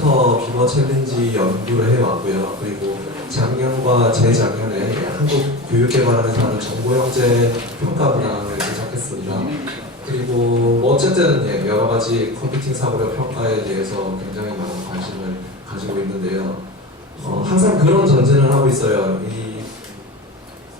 작년부터 비버 챌린지 연구를 해왔고요. 그리고 작년과 재작년에 한국교육개발원에서 하는 정보영재 평가 문항을 제작했습니다. 그리고 뭐 어쨌든 여러 가지 컴퓨팅 사고력 평가에 대해서 굉장히 많은 관심을 가지고 있는데요. 항상 그런 전제를 하고 있어요.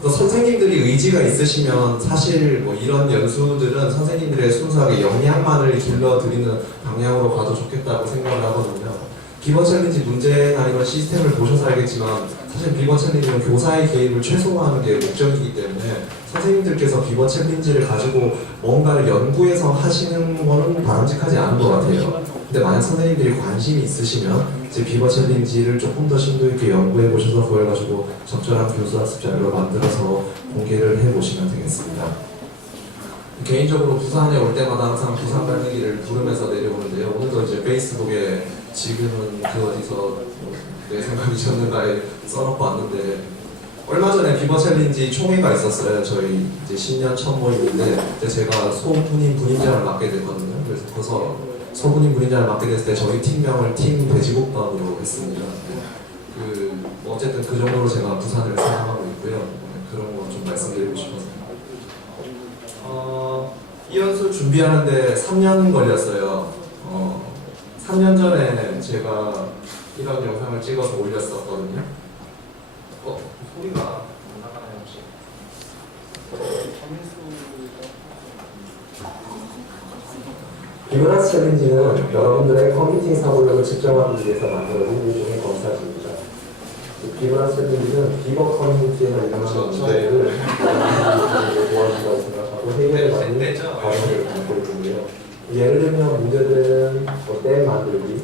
선생님들이 의지가 있으시면 사실 뭐 이런 연수들은 선생님들의 순수하게 역량만을 길러드리는 방향으로 가도 좋겠다고 생각을 하거든요. 비버 챌린지 문제나 이런 시스템을 보셔서 알겠지만 사실 비버 챌린지는 교사의 개입을 최소화하는 게 목적이기 때문에 선생님들께서 비버 챌린지를 가지고 뭔가를 연구해서 하시는 거는 바람직하지 않은 것 같아요. 근데 만약 선생님들이 관심이 있으시면 이제 비버 챌린지를 조금 더 심도 있게 연구해 보셔서 그걸 가지고 적절한 교수 학습 자료를 만들어서 공개를 해 보시면 되겠습니다. 개인적으로 부산에 올 때마다 항상 부산 갈매기를 부르면서 내려오는데요. 오늘도 이제 페이스북에 지금은 그 어디서 내 생각이 졌는가에 써놓고 왔는데 얼마 전에 비버 챌린지 총회가 있었어요. 저희 이제 신년 첫 모임인데 그때 제가 소분인 분임자를 맡게 됐거든요. 그래서 거기서 소분인 분임자를 맡게 됐을 때 저희 팀명을 팀 돼지국밥으로 했습니다. 뭐 어쨌든 그 정도로 제가 부산을 사랑하고 있고요. 그런 거 좀 말씀드리고 싶어서. 이 연수 준비하는데 3년 걸렸어요. 3년 전에 제가 이런 영상을 찍어서 올렸었거든요. 소리가 안 나가나요 혹시? 비브라스 챌린지는 여러분들의 컴퓨팅 사고력을 측정하기 위해서 만들어진 일종의 검사지입니다. 비브라스 챌린지는 비버 커뮤니티에서 일어나는 문제를 도와준다고 생각하고 해결해가는 과정을 담고 있는데요. 예를 들면 문제들은 댐 만들기,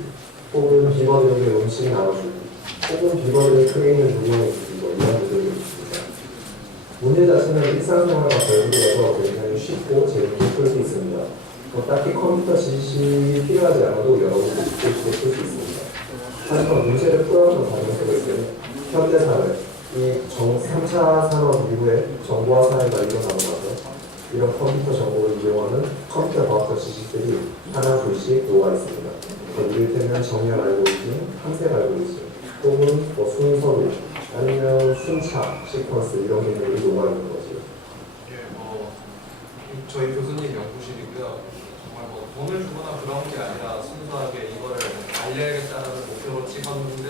혹은 비버들에게 음식 나눠주기, 혹은 비버들이 크게 있는 조명을 주기, 이런 문제들이 있습니다. 문제 자체는 일상생활과 결부되어서 굉장히 쉽고 재밌게 풀 수 있습니다. 딱히 컴퓨터 지식이 필요하지 않아도 여러분들이 쉽게 풀 수 있습니다. 하지만 문제를 풀어가는 과정 속에서는 현대사회, 이 3차 산업 이후에 정보화 사회가 일어나고 나서 이런 컴퓨터 정보를 이용하는 컴퓨터 과학적 지식들이 하나 둘씩 녹아 있습니다. 이를테면 정렬 알고리즘, 탐색 알고리즘, 또는 뭐 순서류, 아니면 순차, 시퀀스 이런 개념이 녹아 있는 거죠. 저희 교수님 연구실이고요. 정말 뭐 돈을 주거나 그런 게 아니라 순수하게 이거를 알려야겠다는 목표로 찍었는데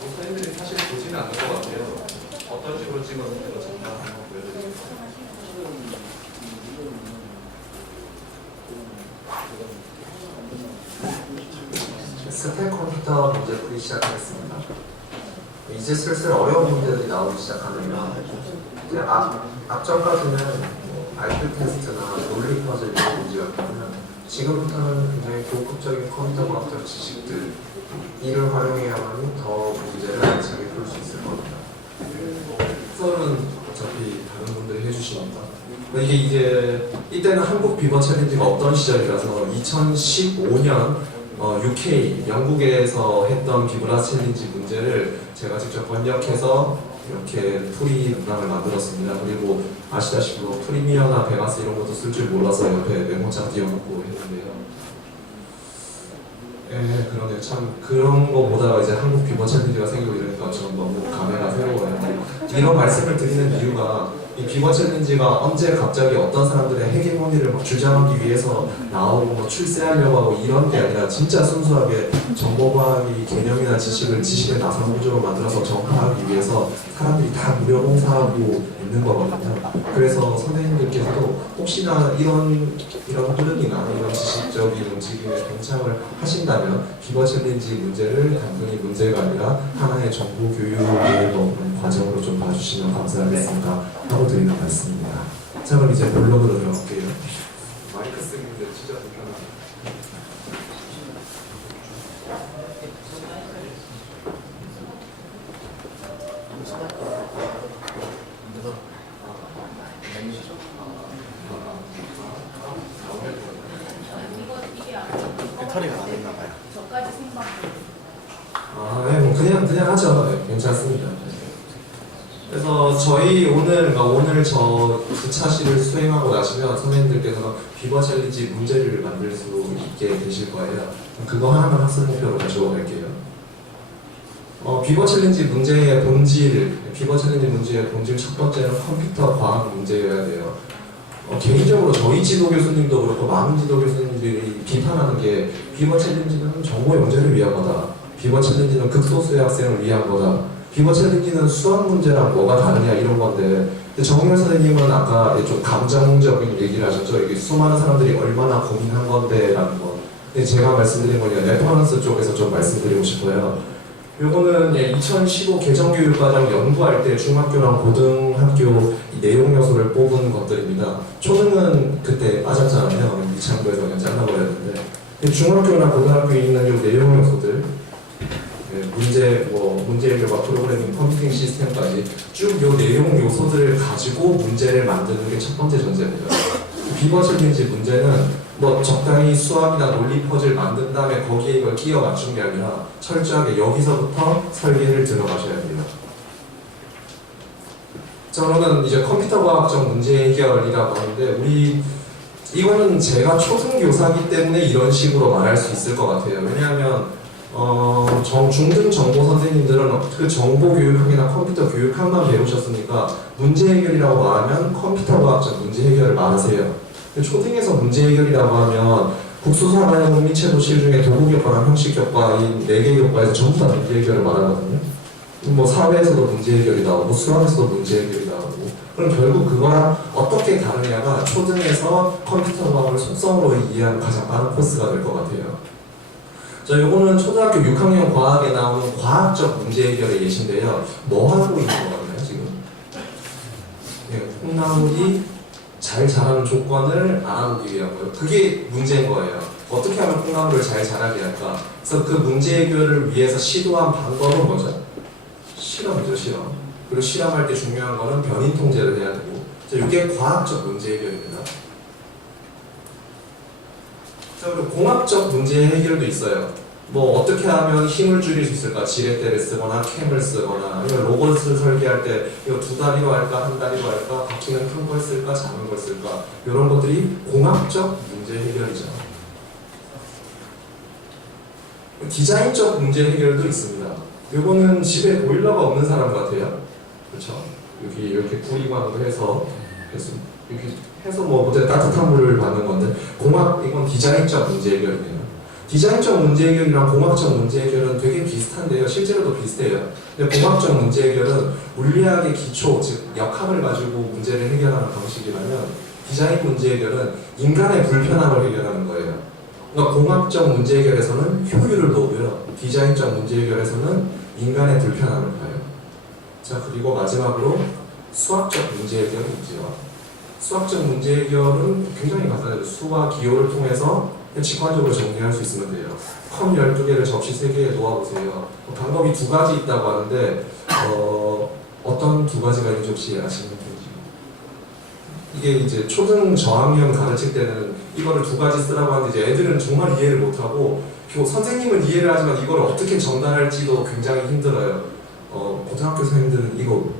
뭐 선생님들이 사실 보지는 않는 것 같아요. 어떤 식으로 찍었는지도 잠깐 한번 보여드리겠습니다. 스택 컴퓨터 문제 풀이 시작하겠습니다. 이제 슬슬 어려운 문제들이 나오기 시작하네요. 이제 앞전까지는 IQ 테스트나 논리 퍼즐 이런 문제였다면 지금부터는 굉장히 고급적인 컴퓨터 과학적 지식들 이를 활용해야만 더 문제를 알차게 풀 수 있을 겁니다. 썰은 어차피 다른 분들이 해주시니까 이게 이제 이때는 한국 비버 챌린지가 없던 시절이라서 2015년 UK, 영국에서 했던 비브라스 챌린지 문제를 제가 직접 번역해서 이렇게 풀이 문항을 만들었습니다. 그리고 아시다시피 프리미어나 베가스 이런 것도 쓸 줄 몰라서 옆에 메모장 띄워놓고 했는데요. 그러네요. 참 그런 거 보다가 이제 한국 비버 챌린지가 생기고 이러니까 전 너무 감회가 새로워요. 이런 말씀을 드리는 이유가 이 비버 챌린지가 언제 갑자기 어떤 사람들의 헤게모니를 막 주장하기 위해서 나오고 뭐 출세하려고 하고 이런 게 아니라 진짜 순수하게 정보과학이 개념이나 지식을 나선 구조로 만들어서 정파하기 위해서 사람들이 다 무료 봉사하고 있는 거거든요. 그래서 선생님들께서도 혹시나 이런 흐름이나 이런 지식적인 움직임에 동참을 하신다면 비버 챌린지 문제를 단순히 문제가 아니라 하나의 정보 교육의 과정으로 좀 봐주시면 감사하겠습니다 하고 드리는 말씀입니다. 자, 그럼 이제 본론으로 들어갈게요. 마이크 쓰기인데 진짜 불편하네요. 배터리가 안 됐나 봐요. 저까지 생각. 네, 뭐 그냥 하죠. 네, 괜찮습니다. 그래서 저희 오늘 저 9차시를 수행하고 나시면 선생님들께서는 비버 챌린지 문제를 만들 수 있게 되실 거예요. 그거 하나만 학습 목표로 가지고 갈게요. 비버 챌린지 문제의 본질 첫 번째는 컴퓨터 과학 문제여야 돼요. 개인적으로 저희 지도 교수님도 그렇고 많은 지도 교수님들이 비판하는 게 비버 챌린지는 정보 영재를 위한 거다. 비버 챌린지는 극소수의 학생을 위한 거다. 비버 챌린지는 수학 문제랑 뭐가 다르냐 이런 건데, 정우열 선생님은 아까 좀 감정적인 얘기를 하셨죠. 이게 수많은 사람들이 얼마나 고민한 건데라는 거. 근데 제가 말씀드린 건 레퍼런스 쪽에서 좀 말씀드리고 싶어요. 요거는 2015 개정교육과정 연구할 때 중학교랑 고등학교 내용 요소를 뽑은 것들입니다. 초등은 그때 빠졌잖아요. 이창구에서 그냥 잘라버렸는데, 중학교나 고등학교에 있는 요 내용 요소들, 문제 해결과 프로그래밍, 컴퓨팅 시스템까지 쭉 요 내용 요소들을 가지고 문제를 만드는 게 첫 번째 전제입니다. 비버 챌린지 문제는 적당히 수학이나 논리 퍼즐 만든 다음에 거기에 이걸 끼워 맞춘 게 아니라 철저하게 여기서부터 설계를 들어가셔야 돼요. 저는 이제 컴퓨터 과학적 문제 해결이라고 하는데, 이거는 제가 초등교사기 때문에 이런 식으로 말할 수 있을 것 같아요. 왜냐하면 중등 정보 선생님들은 그 정보 교육학이나 컴퓨터 교육학만 배우셨으니까 문제 해결이라고 말하면 컴퓨터 과학적 문제 해결을 말하세요. 초등에서 문제 해결이라고 하면 국수사관형 흥미체도실 중에 도구교과랑 형식교과 이 4개 교과에서 전부 다 문제 해결을 말하거든요. 사회에서도 문제 해결이 나오고 수학에서도 문제 해결이 나오고, 그럼 결국 그거랑 어떻게 다르냐가 초등에서 컴퓨터 과학을 속성으로 이해하는 가장 빠른 코스가 될 것 같아요. 자, 요거는 초등학교 6학년 과학에 나오는 과학적 문제 해결의 예시인데요. 뭐 하고 있는 거 같나요, 지금? 콩나물이 잘 자라는 조건을 알아보기 위한 거예요. 그게 문제인 거예요. 어떻게 하면 콩나물을 잘 자라게 할까? 그래서 그 문제 해결을 위해서 시도한 방법은 뭐죠? 실험이죠, 실험. 그리고 실험할 때 중요한 거는 변인 통제를 해야 되고, 이게 과학적 문제 해결입니다. 자, 그리고 공학적 문제 해결도 있어요. 어떻게 하면 힘을 줄일 수 있을까? 지렛대를 쓰거나 캠을 쓰거나, 아니면 로봇을 설계할 때 이거 2다리로 할까? 1다리로 할까? 바퀴는 큰 걸 쓸까? 작은 걸 쓸까? 이런 것들이 공학적 문제 해결이죠. 디자인적 문제 해결도 있습니다. 이거는 집에 보일러가 없는 사람 같아요. 그렇죠? 여기 이렇게 구리관으로 해서 이렇게 해서 어제 따뜻한 물을 받는 건데, 이건 디자인적 문제 해결이네요. 디자인적 문제 해결이랑 공학적 문제 해결은 되게 비슷한데요. 실제로도 비슷해요. 근데 공학적 문제 해결은 물리학의 기초, 즉 역학을 가지고 문제를 해결하는 방식이라면, 디자인 문제 해결은 인간의 불편함을 해결하는 거예요. 그러니까 공학적 문제 해결에서는 효율을 보고요. 디자인적 문제 해결에서는 인간의 불편함을 봐요. 자, 그리고 마지막으로 수학적 문제 해결이 있죠. 수학적 문제 해결은 굉장히 간단해요. 수와 기호를 통해서 직관적으로 정리할 수 있으면 돼요. 컵 12개를 접시 3개에 놓아보세요. 방법이 2가지 있다고 하는데, 어떤 2가지가 있는지 혹시 아시는 분이죠? 이게 이제 초등 저학년 가르칠 때는 이거를 2가지 쓰라고 하는데, 이제 애들은 정말 이해를 못하고, 선생님은 이해를 하지만 이걸 어떻게 전달할지도 굉장히 힘들어요. 고등학교 선생님들은 이거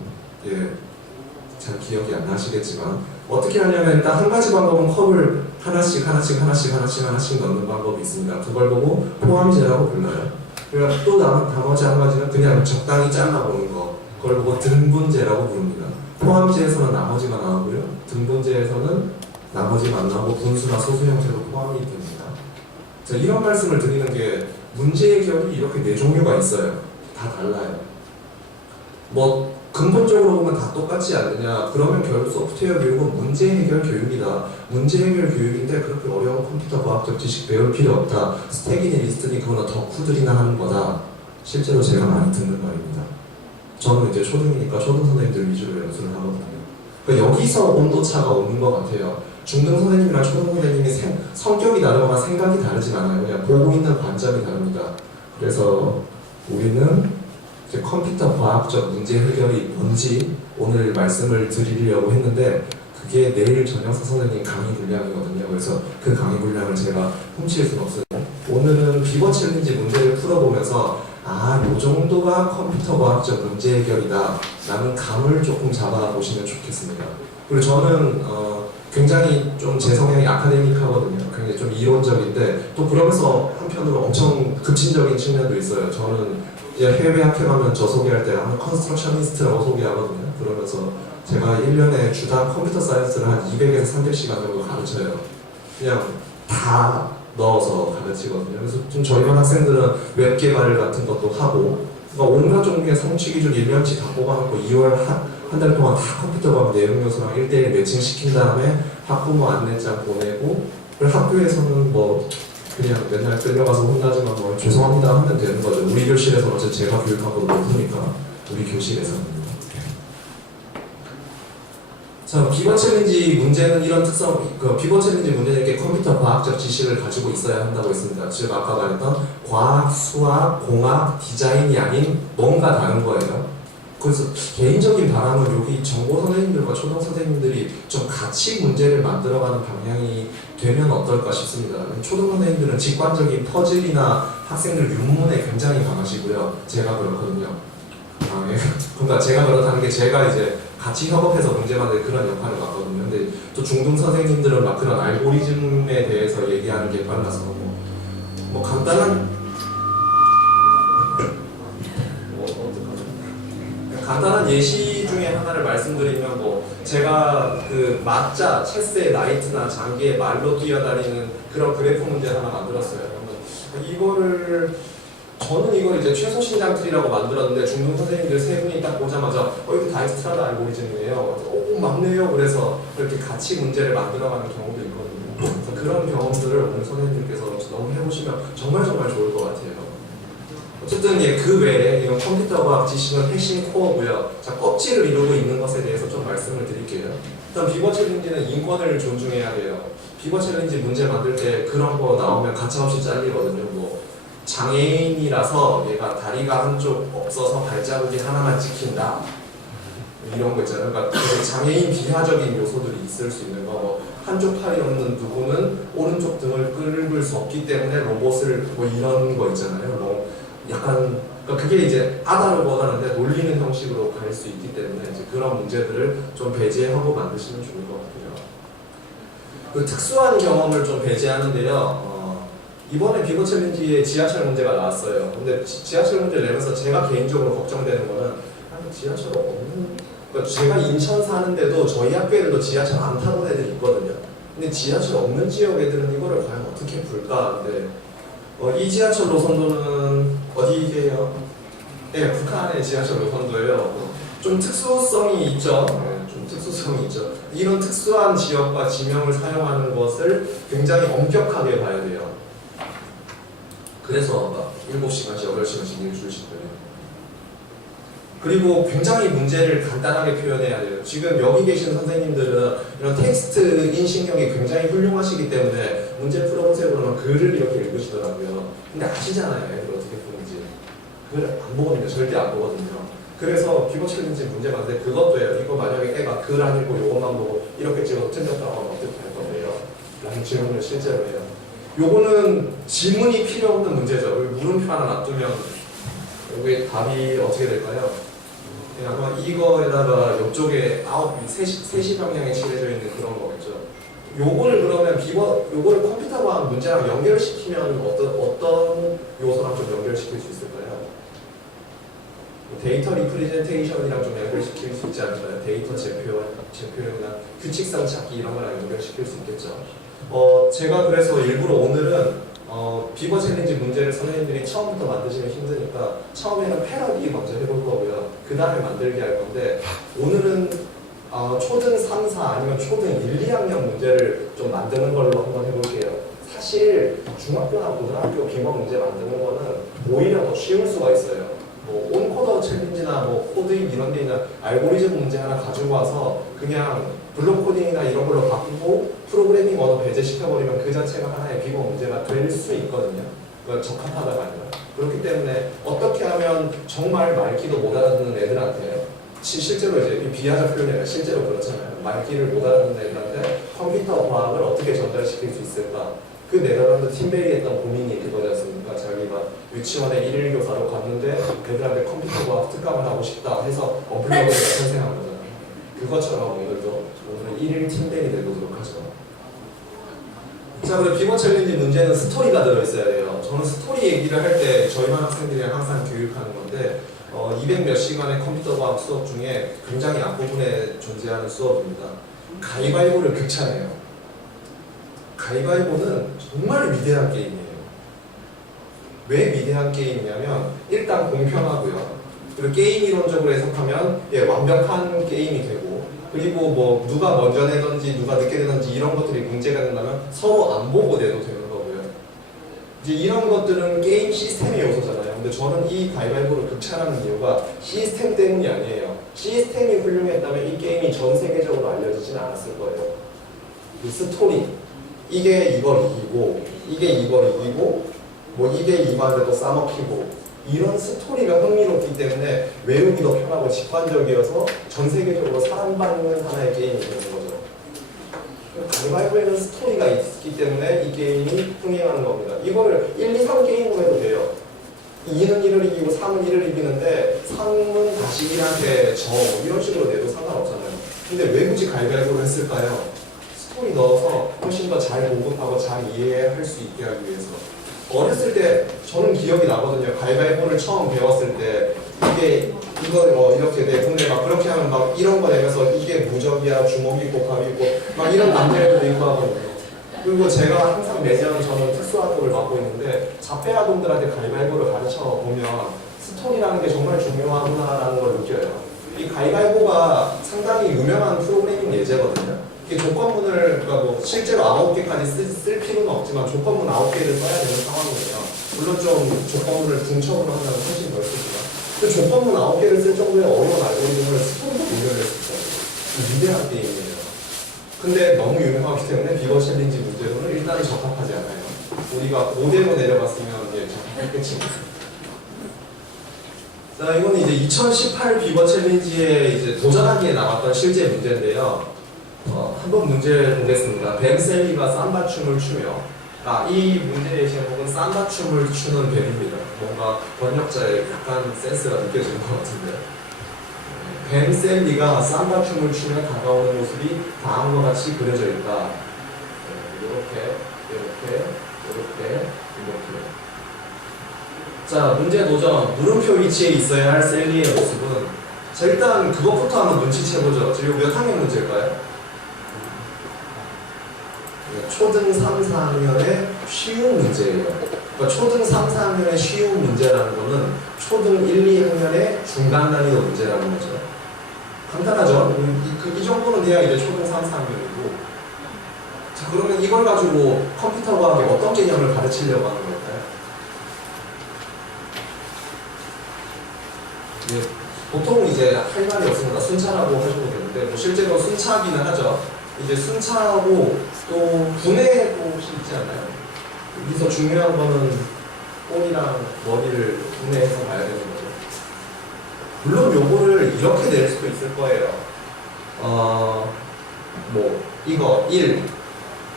잘 기억이 안 나시겠지만, 어떻게 하냐면 일단 한 가지 방법은 컵을 하나씩 넣는 방법이 있습니다. 그걸 보고 포함제라고 불러요. 그러니까 또 나머지 한 가지는 그냥 적당히 잘라보는 거, 그걸 보고 등분제라고 부릅니다. 포함제에서는 나머지가 나오고요, 등분제에서는 나머지가 안 나오고 분수나 소수 형태로 포함이 됩니다. 자, 이런 말씀을 드리는 게, 문제 해결이 이렇게 4종류가 있어요. 다 달라요. 근본적으로 보면 다 똑같지 않느냐? 그러면 결국 소프트웨어 교육은 문제 해결 교육이다. 문제 해결 교육인데 그렇게 어려운 컴퓨터 과학적 지식 배울 필요 없다. 스택이니 리스트니 그거는 덕후들이나 하는 거다. 실제로 제가 많이 듣는 말입니다. 저는 이제 초등이니까 초등 선생님들 위주로 연수를 하거든요. 그러니까 여기서 온도차가 오는 것 같아요. 중등 선생님이랑 초등 선생님이 성격이 다르거나 생각이 다르진 않아요. 그냥 보고 있는 관점이 다릅니다. 그래서 우리는 컴퓨터 과학적 문제 해결이 뭔지 오늘 말씀을 드리려고 했는데, 그게 내일 전영석 선생님 강의 분량이거든요. 그래서 그 강의 분량을 제가 훔칠 수는 없어요. 오늘은 비버 챌린지 문제를 풀어보면서 이 정도가 컴퓨터 과학적 문제 해결이다 라는 감을 조금 잡아보시면 좋겠습니다. 그리고 저는 굉장히 좀 제 성향이 아카데믹하거든요. 굉장히 좀 이론적인데 또 그러면서 한편으로 엄청 급진적인 측면도 있어요. 저는 이제 해외 학회 가면 저 소개할 때 아마 컨스트럭셔니스트라고 소개하거든요. 그러면서 제가 1년에 주당 컴퓨터 사이언스를 한 200에서 300시간 정도 가르쳐요. 그냥 다 넣어서 가르치거든요. 그래서 좀 저희 반 학생들은 웹 개발 같은 것도 하고 그러니까 온갖 종류의 성취 기준 1년치 다 뽑아놓고 2월 한 달 동안 다 컴퓨터 과학 내용 요소랑 1대1 매칭시킨 다음에 학부모 안내장 보내고 그리고 학교에서는 뭐 그냥 맨날 끌려가서 혼나지만 뭐 죄송합니다 하면 되는 거죠. 우리 교실에서는 어차피 제가 교육하고 높으니까 우리 교실에서는. 자, 비번 챌린지 문제는 이런 특성, 비번 챌린지 문제는 이렇게 컴퓨터 과학적 지식을 가지고 있어야 한다고 했습니다. 즉 아까 말했던 과학, 수학, 공학, 디자인이 아닌 뭔가 다른 거예요. 그래서 개인적인 바람은 여기 정보 선생님들과 초등 선생님들이 좀 같이 문제를 만들어가는 방향이 되면 어떨까 싶습니다. 초등 선생님들은 직관적인 퍼즐이나 학생들 윤문에 굉장히 강하시고요. 제가 그렇거든요. 그러니까 제가 그렇다는 게 제가 이제 같이 협업해서 문제 만들 그런 역할을 맡거든요. 근데 또 중등 선생님들은 막 그런 알고리즘에 대해서 얘기하는 게 빨라서 뭐 간단한 예시 중에 하나를 말씀드리면 뭐 제가 그 맞자, 체스의 나이트나 장기의 말로 뛰어다니는 그런 그래프 문제 하나 만들었어요. 저는 이걸 이제 최소 신장 트리라고 만들었는데 중등 선생님들 세 분이 딱 보자마자 이거 다이스트라다 알고리즘이에요. 맞네요. 그래서 그렇게 같이 문제를 만들어가는 경우도 있거든요. 그래서 그런 경험들을 오늘 선생님께서 너무 해보시면 정말 좋을 것 같아요. 어쨌든 그 외에 이런 컴퓨터 과학 지식은 핵심 코어고요. 자, 껍질을 이루고 있는 것에 대해서 좀 말씀을 드릴게요. 일단 비버 챌린지는 인권을 존중해야 돼요. 비버 챌린지 문제 만들 때 그런 거 나오면 가차없이 잘리거든요. 뭐 장애인이라서 얘가 다리가 한쪽 없어서 발자국이 하나만 찍힌다. 이런 거 있잖아요. 그러니까 장애인 비하적인 요소들이 있을 수 있는 거. 뭐 한쪽 팔이 없는 누구는 오른쪽 등을 끌을 수 없기 때문에 로봇을 뭐 이런 거 있잖아요. 뭐 약간 그러니까 그게 이제 아다를 원하는데 놀리는 형식으로 갈 수 있기 때문에 이제 그런 문제들을 좀 배제하고 만드시면 좋을 것 같고요. 그 특수한 경험을 좀 배제하는데요. 이번에 비버 챌린지에 지하철 문제가 나왔어요. 근데 지하철 문제를 내면서 제가 개인적으로 걱정되는 거는 지하철 없는 그러니까 제가 인천 사는데도 저희 학교 애들도 지하철 안 타던 애들이 있거든요. 근데 지하철 없는 지역 애들은 이거를 과연 어떻게 풀까? 근데 이 지하철 노선도는 어디게요? 네, 북한의 지하철 노선도예요. 좀 특수성이 있죠. 네, 좀 특수성이 있죠. 이런 특수한 지역과 지명을 사용하는 것을 굉장히 엄격하게 봐야 돼요. 그래서 막 7시간씩, 8시간씩 일주일씩 거예요. 그리고 굉장히 문제를 간단하게 표현해야 돼요. 지금 여기 계신 선생님들은 이런 텍스트 인식력이 굉장히 훌륭하시기 때문에 문제 풀어보세요 그러면 글을 이렇게 읽으시더라고요. 근데 아시잖아요, 애들 어떻게 푸는지. 글을 안 보거든요. 절대 안 보거든요. 그래서 비버 챌린지 문제 봤는데 그것도 해요. 이거 만약에 애가 글 안 읽고 이것만 보고 이렇게 찍어서 틀렸다고 하면 어떻게 할 건데요? 라는 질문을 실제로 해요. 요거는 지문이 필요 없는 문제죠. 물음표 하나 놔두면 여기 답이 어떻게 될까요? 아마 이거에다가 이쪽에 세시 방향에 칠해져 있는 그런 거겠죠. 요거를 그러면 요거를 컴퓨터 과학 문제랑 연결시키면 어떤 요소랑 좀 연결시킬 수 있을까요? 데이터 리프레젠테이션이랑 좀 연결시킬 수 있지 않을까요? 데이터 재표나 규칙성 찾기 이런 거랑 연결시킬 수 있겠죠. 제가 그래서 일부러 오늘은 비버 챌린지 문제를 선생님들이 처음부터 만드시면 힘드니까 처음에는 패러디 먼저 해볼 거고요. 그 다음에 만들게 할 건데 오늘은 초등 3, 4 아니면 초등 1, 2학년 문제를 좀 만드는 걸로 한번 해볼게요. 사실 중학교나 고등학교 비버 문제 만드는 거는 오히려 더 쉬울 수가 있어요. 뭐 온코더 챌린지나 뭐 코드잉 이런 데 있는 알고리즘 문제 하나 가지고 와서 그냥 블록 코딩이나 이런 걸로 바꾸고 프로그래밍 언어 배제시켜버리면 그 자체가 하나의 비버 문제가 될 수 있거든요. 그러니까 적합하다가 아니라. 그렇기 때문에 어떻게 하면 정말 말귀도 못 알아듣는 애들한테 실제로 이제 이 비하적 표현이 아니라 실제로 그렇잖아요. 말귀를 못 알아듣는 애들한테 컴퓨터 과학을 어떻게 전달시킬 수 있을까? 그 네덜란드 팀베리에 했던 고민이 그거지 않습니까? 자기가 유치원에 일일 교사로 갔는데 애들한테 컴퓨터 과학 특강을 하고 싶다 해서 어플러그를 탄생한 거잖아요. 그것처럼 오늘도 오늘은 일일 팀베리 되도록 하죠. 자, 그리고 비번 챌린지 문제는 스토리가 들어있어야 돼요. 저는 스토리 얘기를 할 때 저희 반 학생들이랑 항상 교육하는 건데 200몇 시간의 컴퓨터 과학 수업 중에 굉장히 앞부분에 존재하는 수업입니다. 가위바위보를 극찬해요. 가위바위보는 정말 위대한 게임이에요. 왜 위대한 게임이냐면 일단 공평하고요. 그리고 게임 이론적으로 해석하면 완벽한 게임이 되고, 그리고 뭐 누가 먼저 내던지 누가 늦게 되던지 이런 것들이 문제가 된다면 서로 안 보고 내도 되는 거고요. 이제 이런 것들은 게임 시스템의 요소잖아요. 근데 저는 이 가위바위보를 극찬하는 이유가 시스템 때문이 아니에요. 시스템이 훌륭했다면 이 게임이 전 세계적으로 알려지진 않았을 거예요. 그 스토리, 이게 이걸 이기고 이게 이걸 이기고 뭐 이게 이반대도 싸먹히고 이런 스토리가 흥미롭기 때문에 외우기 더 편하고 직관적이어서 전 세계적으로 사랑받는 하나의 게임이 되는 거죠. 가위바위보에는 스토리가 있기 때문에 이 게임이 흥행하는 겁니다. 이거를 1, 2, 3 게임으로 해도 돼요. 2는 1을 이기고 3은 1을 이기는데 3은 다시 1한테 져 이런 식으로 내도 상관없잖아요. 근데 왜 굳이 가위바위보를 했을까요? 스토리 넣어서 훨씬 더 잘 공급하고 잘 이해할 수 있게 하기 위해서. 어렸을 때 저는 기억이 나거든요. 가위바위보를 처음 배웠을 때 이거 이렇게 돼. 근데 막 그렇게 하면 막 이런 거 내면서 이게 무적이야, 주먹이 있고 갑이 있고 막 이런 남자애들도 있고 하거든요. 그리고 제가 항상 매년 저는 특수활동을 맡고 있는데 자폐아동들한테 가위바위보를 가르쳐 보면 스토리라는 게 정말 중요하구나라는 걸 느껴요. 이 가위바위보가 상당히 유명한 프로그래밍 예제거든요. 이게 조건문을 그러니까 뭐 실제로 9개까지 쓸 필요는 없지만 조건문 9개를 써야 되는 상황이에요. 물론 좀 조건문을 중첩으로 한다면 훨씬 더 쓰지만 그 조건문 9개를 쓸 정도의 어려운 알고리즘을 스토리로 구현을 했었어요. 위대한 게임이에요. 근데 너무 유명하기 때문에 비버 챌린지 문제로는 일단은 적합하지 않아요. 우리가 5대로 내려갔으면 적합했겠지만. 자, 이거는 이제 2018 비버 챌린지에 이제 도전하기에 나왔던 실제 문제인데요. 한번 문제 보겠습니다. 뱀 셀리가 삼바춤을 추며, 이 문제의 제목은 삼바춤을 추는 뱀입니다. 뭔가 번역자의 약간 센스가 느껴지는 것 같은데요. 뱀 셀리가 삼바춤을 추며 다가오는 모습이 다음과 같이 그려져 있다. 이렇게. 자, 문제 도전. 물음표 위치에 있어야 할 셀리의 모습은, 자, 일단 그것부터 한번 눈치채보죠. 지금 몇 학년 문제일까요? 초등 3, 4학년의 쉬운 문제예요. 그러니까 초등 3, 4학년의 쉬운 문제라는 거는 초등 1, 2학년의 중간 난이도 문제라는 거죠. 간단하죠? 이 정도는 돼야 이제 초등 3, 4학년이고. 자, 그러면 이걸 가지고 컴퓨터 과학에 어떤 개념을 가르치려고 하는 걸까요? 보통 이제 할 말이 없습니다. 순차라고 하셔도 되는데, 뭐 실제로 순차기는 하죠. 이제 순차하고 또 분해도 혹시 있지 않나요? 여기서 중요한 거는 꼬리랑 머리를 분해해서 봐야 되는 거죠. 물론 요거를 이렇게 낼 수도 있을 거예요. 뭐 이거 1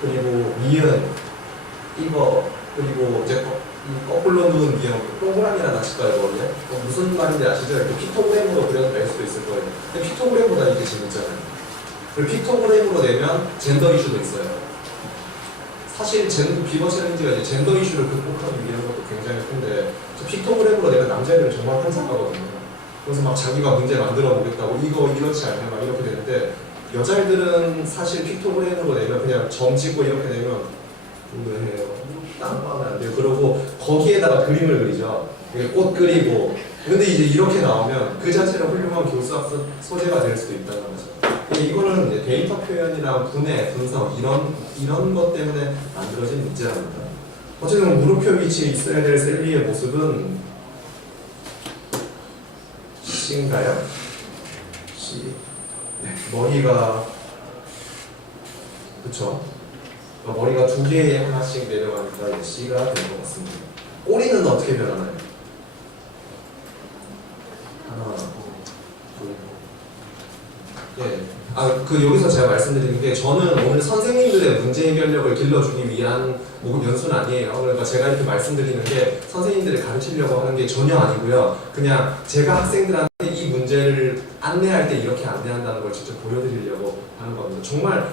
그리고 미은 이거 그리고 이제 거꾸로 누운 미음 동그라미나 칠까요 머리에? 무슨 말인지 아시죠? 이렇게 피토그램으로 그려서 낼 수도 있을 거예요. 근데 피토그램보다 이게 재밌잖아요. 그리고 피토그램으로 내면 젠더 이슈도 있어요. 사실 비버 챌린지가 이제 젠더 이슈를 극복하기 위한 것도 굉장히 큰데 피토그램으로 내면 남자애들은 정말 한산하거든요. 그래서 막 자기가 문제 만들어 보겠다고 이거 이렇지 않냐 막 이렇게 되는데 여자애들은 사실 피토그램으로 내면 그냥 점 찍고 이렇게 내면 왜 해요? 땀빠면 안 돼요. 그러고 거기에다가 그림을 그리죠. 꽃 그리고 근데 이제 이렇게 나오면 그 자체로 훌륭한 교수학 소재가 될 수도 있다는 거죠. 이거는 이제 데이터 표현이랑 분해, 분석 이런 것 때문에 만들어진 문제랍니다. 어쨌든 물음표 위치에 있어야 될 셀리의 모습은 C인가요? C. 네, 머리가 그쵸? 머리가 두 개에 하나씩 내려가니까 이제 C가 된 것 같습니다. 꼬리는 어떻게 변하나요? 하나, 둘, 여기서 제가 말씀드리는 게 저는 오늘 선생님들의 문제 해결력을 길러주기 위한 연수는 아니에요. 그러니까 제가 이렇게 말씀드리는 게 선생님들을 가르치려고 하는 게 전혀 아니고요. 그냥 제가 학생들한테 이 문제를 안내할 때 이렇게 안내한다는 걸 직접 보여드리려고 하는 겁니다. 정말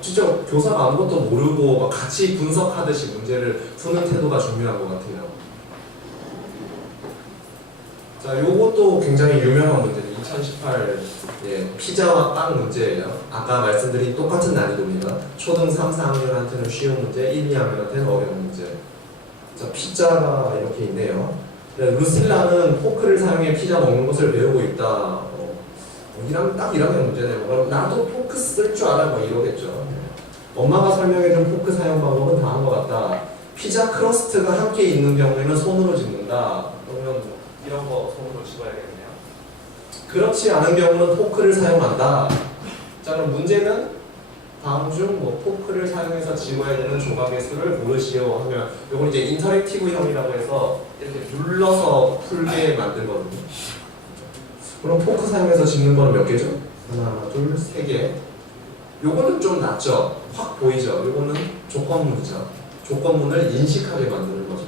진짜 교사가 아무것도 모르고 막 같이 분석하듯이 문제를 푸는 태도가 중요한 것 같아요. 자, 요것도 굉장히 유명한 문제죠. 2018 피자와 빵 문제예요. 아까 말씀드린 똑같은 난이도입니다. 초등 3, 4학년한테는 쉬운 문제, 1, 2학년한테는 어려운 문제. 자, 피자가 이렇게 있네요. 루실라는 포크를 사용해 피자 먹는 것을 배우고 있다. 딱 1학년 문제네요. 그럼 나도 포크 쓸 줄 알아? 뭐 이러겠죠. 엄마가 설명해준 포크 사용 방법은 다 한 것 같다. 피자 크러스트가 함께 있는 경우에는 손으로 집는다. 그러면 이런 거 손으로 집어야겠네요. 그렇지 않은 경우는 포크를 사용한다. 자, 그럼 문제는 다음 중 포크를 사용해서 집어야 되는 조각의 수를 고르시오 하면 이건 이제 인터랙티브형이라고 해서 이렇게 눌러서 풀게 만들거든요. 그럼 포크 사용해서 집는 거는 몇 개죠? 하나, 둘, 세 개. 요거는 좀 낫죠? 확 보이죠? 요거는 조건문이죠. 조건문을 인식하게 만드는 거죠.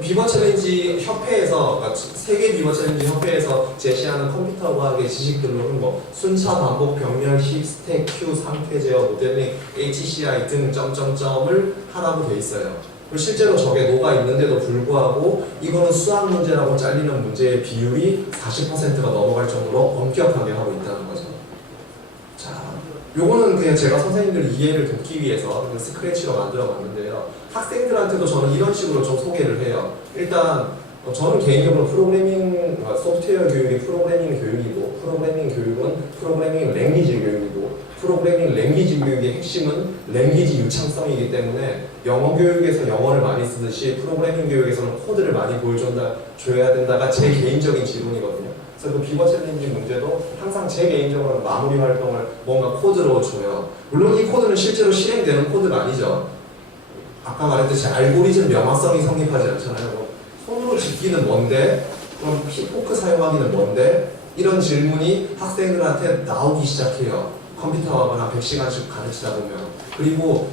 비버 챌린지 협회에서, 그러니까 세계 비버 챌린지 협회에서 제시하는 컴퓨터 과학의 지식들로는 순차 반복 병렬식 스택 Q 상태 제어 모델링 HCI 등 점점점을 하라고 돼 있어요. 실제로 저게 녹아 있는데도 불구하고 이거는 수학 문제라고 잘리는 문제의 비율이 40%가 넘어갈 정도로 엄격하게 하고 있다는 거죠. 자, 요거는 그냥 제가 선생님들 이해를 돕기 위해서 스크래치로 만들어 봤는데요. 학생들한테도 저는 이런 식으로 좀 소개를 해요. 일단 저는 개인적으로 프로그래밍 소프트웨어 교육이 프로그래밍 교육이고, 프로그래밍 교육은 프로그래밍 랭귀지 교육이고, 프로그래밍 랭귀지 교육의 핵심은 랭귀지 유창성이기 때문에 영어 교육에서 영어를 많이 쓰듯이 프로그래밍 교육에서는 코드를 많이 보여줘야 된다가 제 개인적인 지론이거든요. 그래서 그 비버 챌린지 문제도 항상 제 개인적으로 마무리 활동을 뭔가 코드로 줘요. 물론 이 코드는 실제로 실행되는 코드가 아니죠. 아까 말했듯이 알고리즘 명확성이 성립하지 않잖아요. 손으로 집기는 뭔데? 그럼 포크 사용하기는 뭔데? 이런 질문이 학생들한테 나오기 시작해요. 컴퓨터학을 한 100시간씩 가르치다 보면. 그리고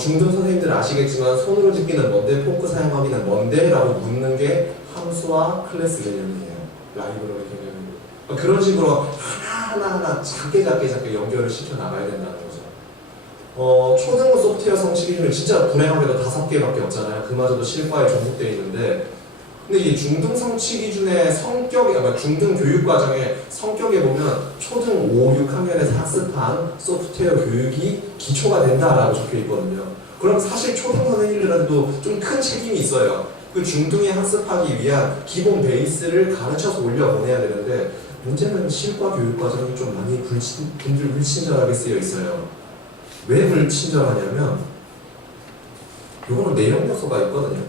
중등 선생님들 아시겠지만 손으로 집기는 뭔데? 포크 사용하기는 뭔데? 라고 묻는 게 함수와 클래스 개념이에요. 라이브러리 개념이고. 그런 식으로 하나하나 작게 연결을 시켜 나가야 된다는 거죠. 초등 소프트웨어 성취 기준이 진짜 불행하게도 5개밖에 없잖아요. 그마저도 실과에 종속되어 있는데, 근데 이 중등 성취 기준의 성격이, 중등 교육 과정의 성격에 보면 초등 5, 6학년에서 학습한 소프트웨어 교육이 기초가 된다라고 적혀 있거든요. 그럼 사실 초등 선생님들한테도 좀 큰 책임이 있어요. 그 중등에 학습하기 위한 기본 베이스를 가르쳐서 올려보내야 되는데, 문제는 실과 교육 과정이 좀 많이 불친절하게 쓰여 있어요. 왜 불친절하냐면 요거는 내용 요소가 있거든요.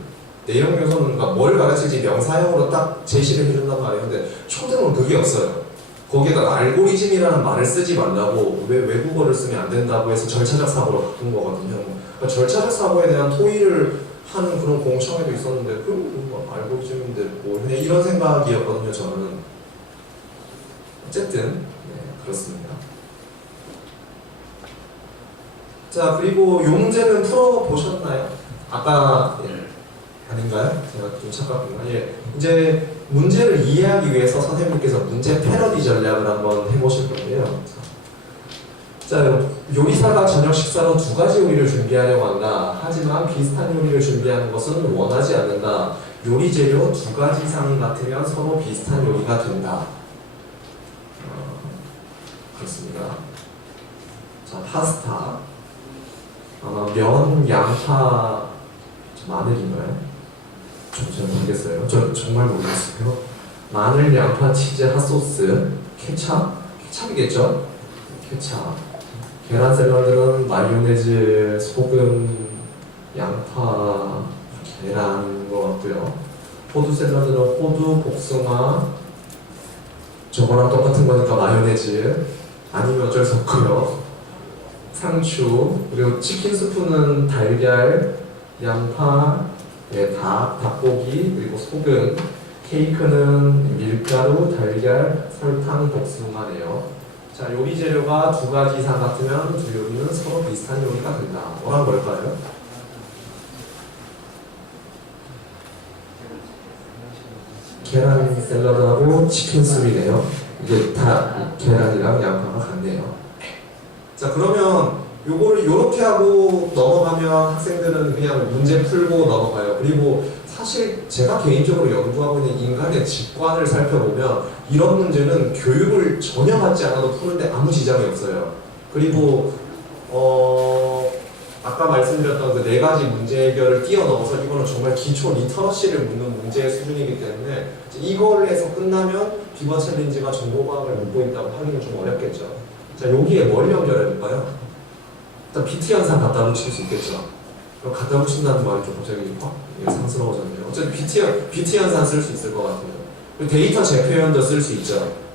내용 요소는 뭘 가르칠지 명사형으로 딱 제시를 해준단 말이에요. 근데 초등은 그게 없어요. 거기에다가 알고리즘이라는 말을 쓰지 말라고, 왜 외국어를 쓰면 안 된다고 해서 절차적 사고로 바꾼 거거든요. 그러니까 절차적 사고에 대한 토의를 하는 그런 공청회도 있었는데 그럼 알고리즘인데 뭘 해? 이런 생각이었거든요. 저는. 어쨌든 그렇습니다. 자, 그리고 이 문제는 풀어보셨나요? 아까 아닌가요? 제가 좀 착각했나? 이제 문제를 이해하기 위해서 선생님께서 문제 패러디 전략을 한번 해보실 건데요. 자, 요리사가 저녁 식사로 2가지 요리를 준비하려고 한다. 하지만 비슷한 요리를 준비하는 것은 원하지 않는다. 요리 재료 2가지 이상 같으면 서로 비슷한 요리가 된다. 그렇습니다. 자, 파스타. 면, 양파, 마늘인가요? 잘 모르겠어요. 저 정말 모르겠어요. 마늘, 양파, 치즈, 핫소스, 케찹이겠죠? 케찹. 계란 샐러드는 마요네즈, 소금, 양파, 계란인 것 같고요. 호두 샐러드는 호두, 복숭아, 저거랑 똑같은 거니까 마요네즈, 아니면 어쩔 수 없고요. 상추, 그리고 치킨 스프는 달걀, 양파, 닭고기, 그리고 소금. 케이크는 밀가루, 달걀, 설탕, 복숭아네요. 자, 요리 재료가 두 가지 이상 같으면 두 요리는 서로 비슷한 요리가 된다. 뭐란 걸까요? 계란 샐러드하고 치킨 수프이네요. 이게 다 계란이랑 양파가 같네요. 자, 그러면 요거를 요렇게 하고 넘어가면 학생들은 그냥 문제 풀고 넘어가요. 그리고 사실 제가 개인적으로 연구하고 있는 인간의 직관을 살펴보면 이런 문제는 교육을 전혀 받지 않아도 푸는데 아무 지장이 없어요. 그리고 아까 말씀드렸던 그 네 가지 문제 해결을 뛰어넘어서 이거는 정말 기초 리터러시를 묻는 문제의 수준이기 때문에 이걸 해서 끝나면 비버 챌린지가 정보과학을 묻고 있다고 하기는 좀 어렵겠죠. 자, 여기에 뭘 연결해 볼까요? 일단 BT 현상 갖다 붙일 수 있겠죠. 그럼 갖다 붙인다는 말이 좀 갑자기 확 상스러워졌네요. 어차피 BT 현상 쓸 수 있을 것 같아요. 그리고 데이터 재표현도 쓸 수 있죠.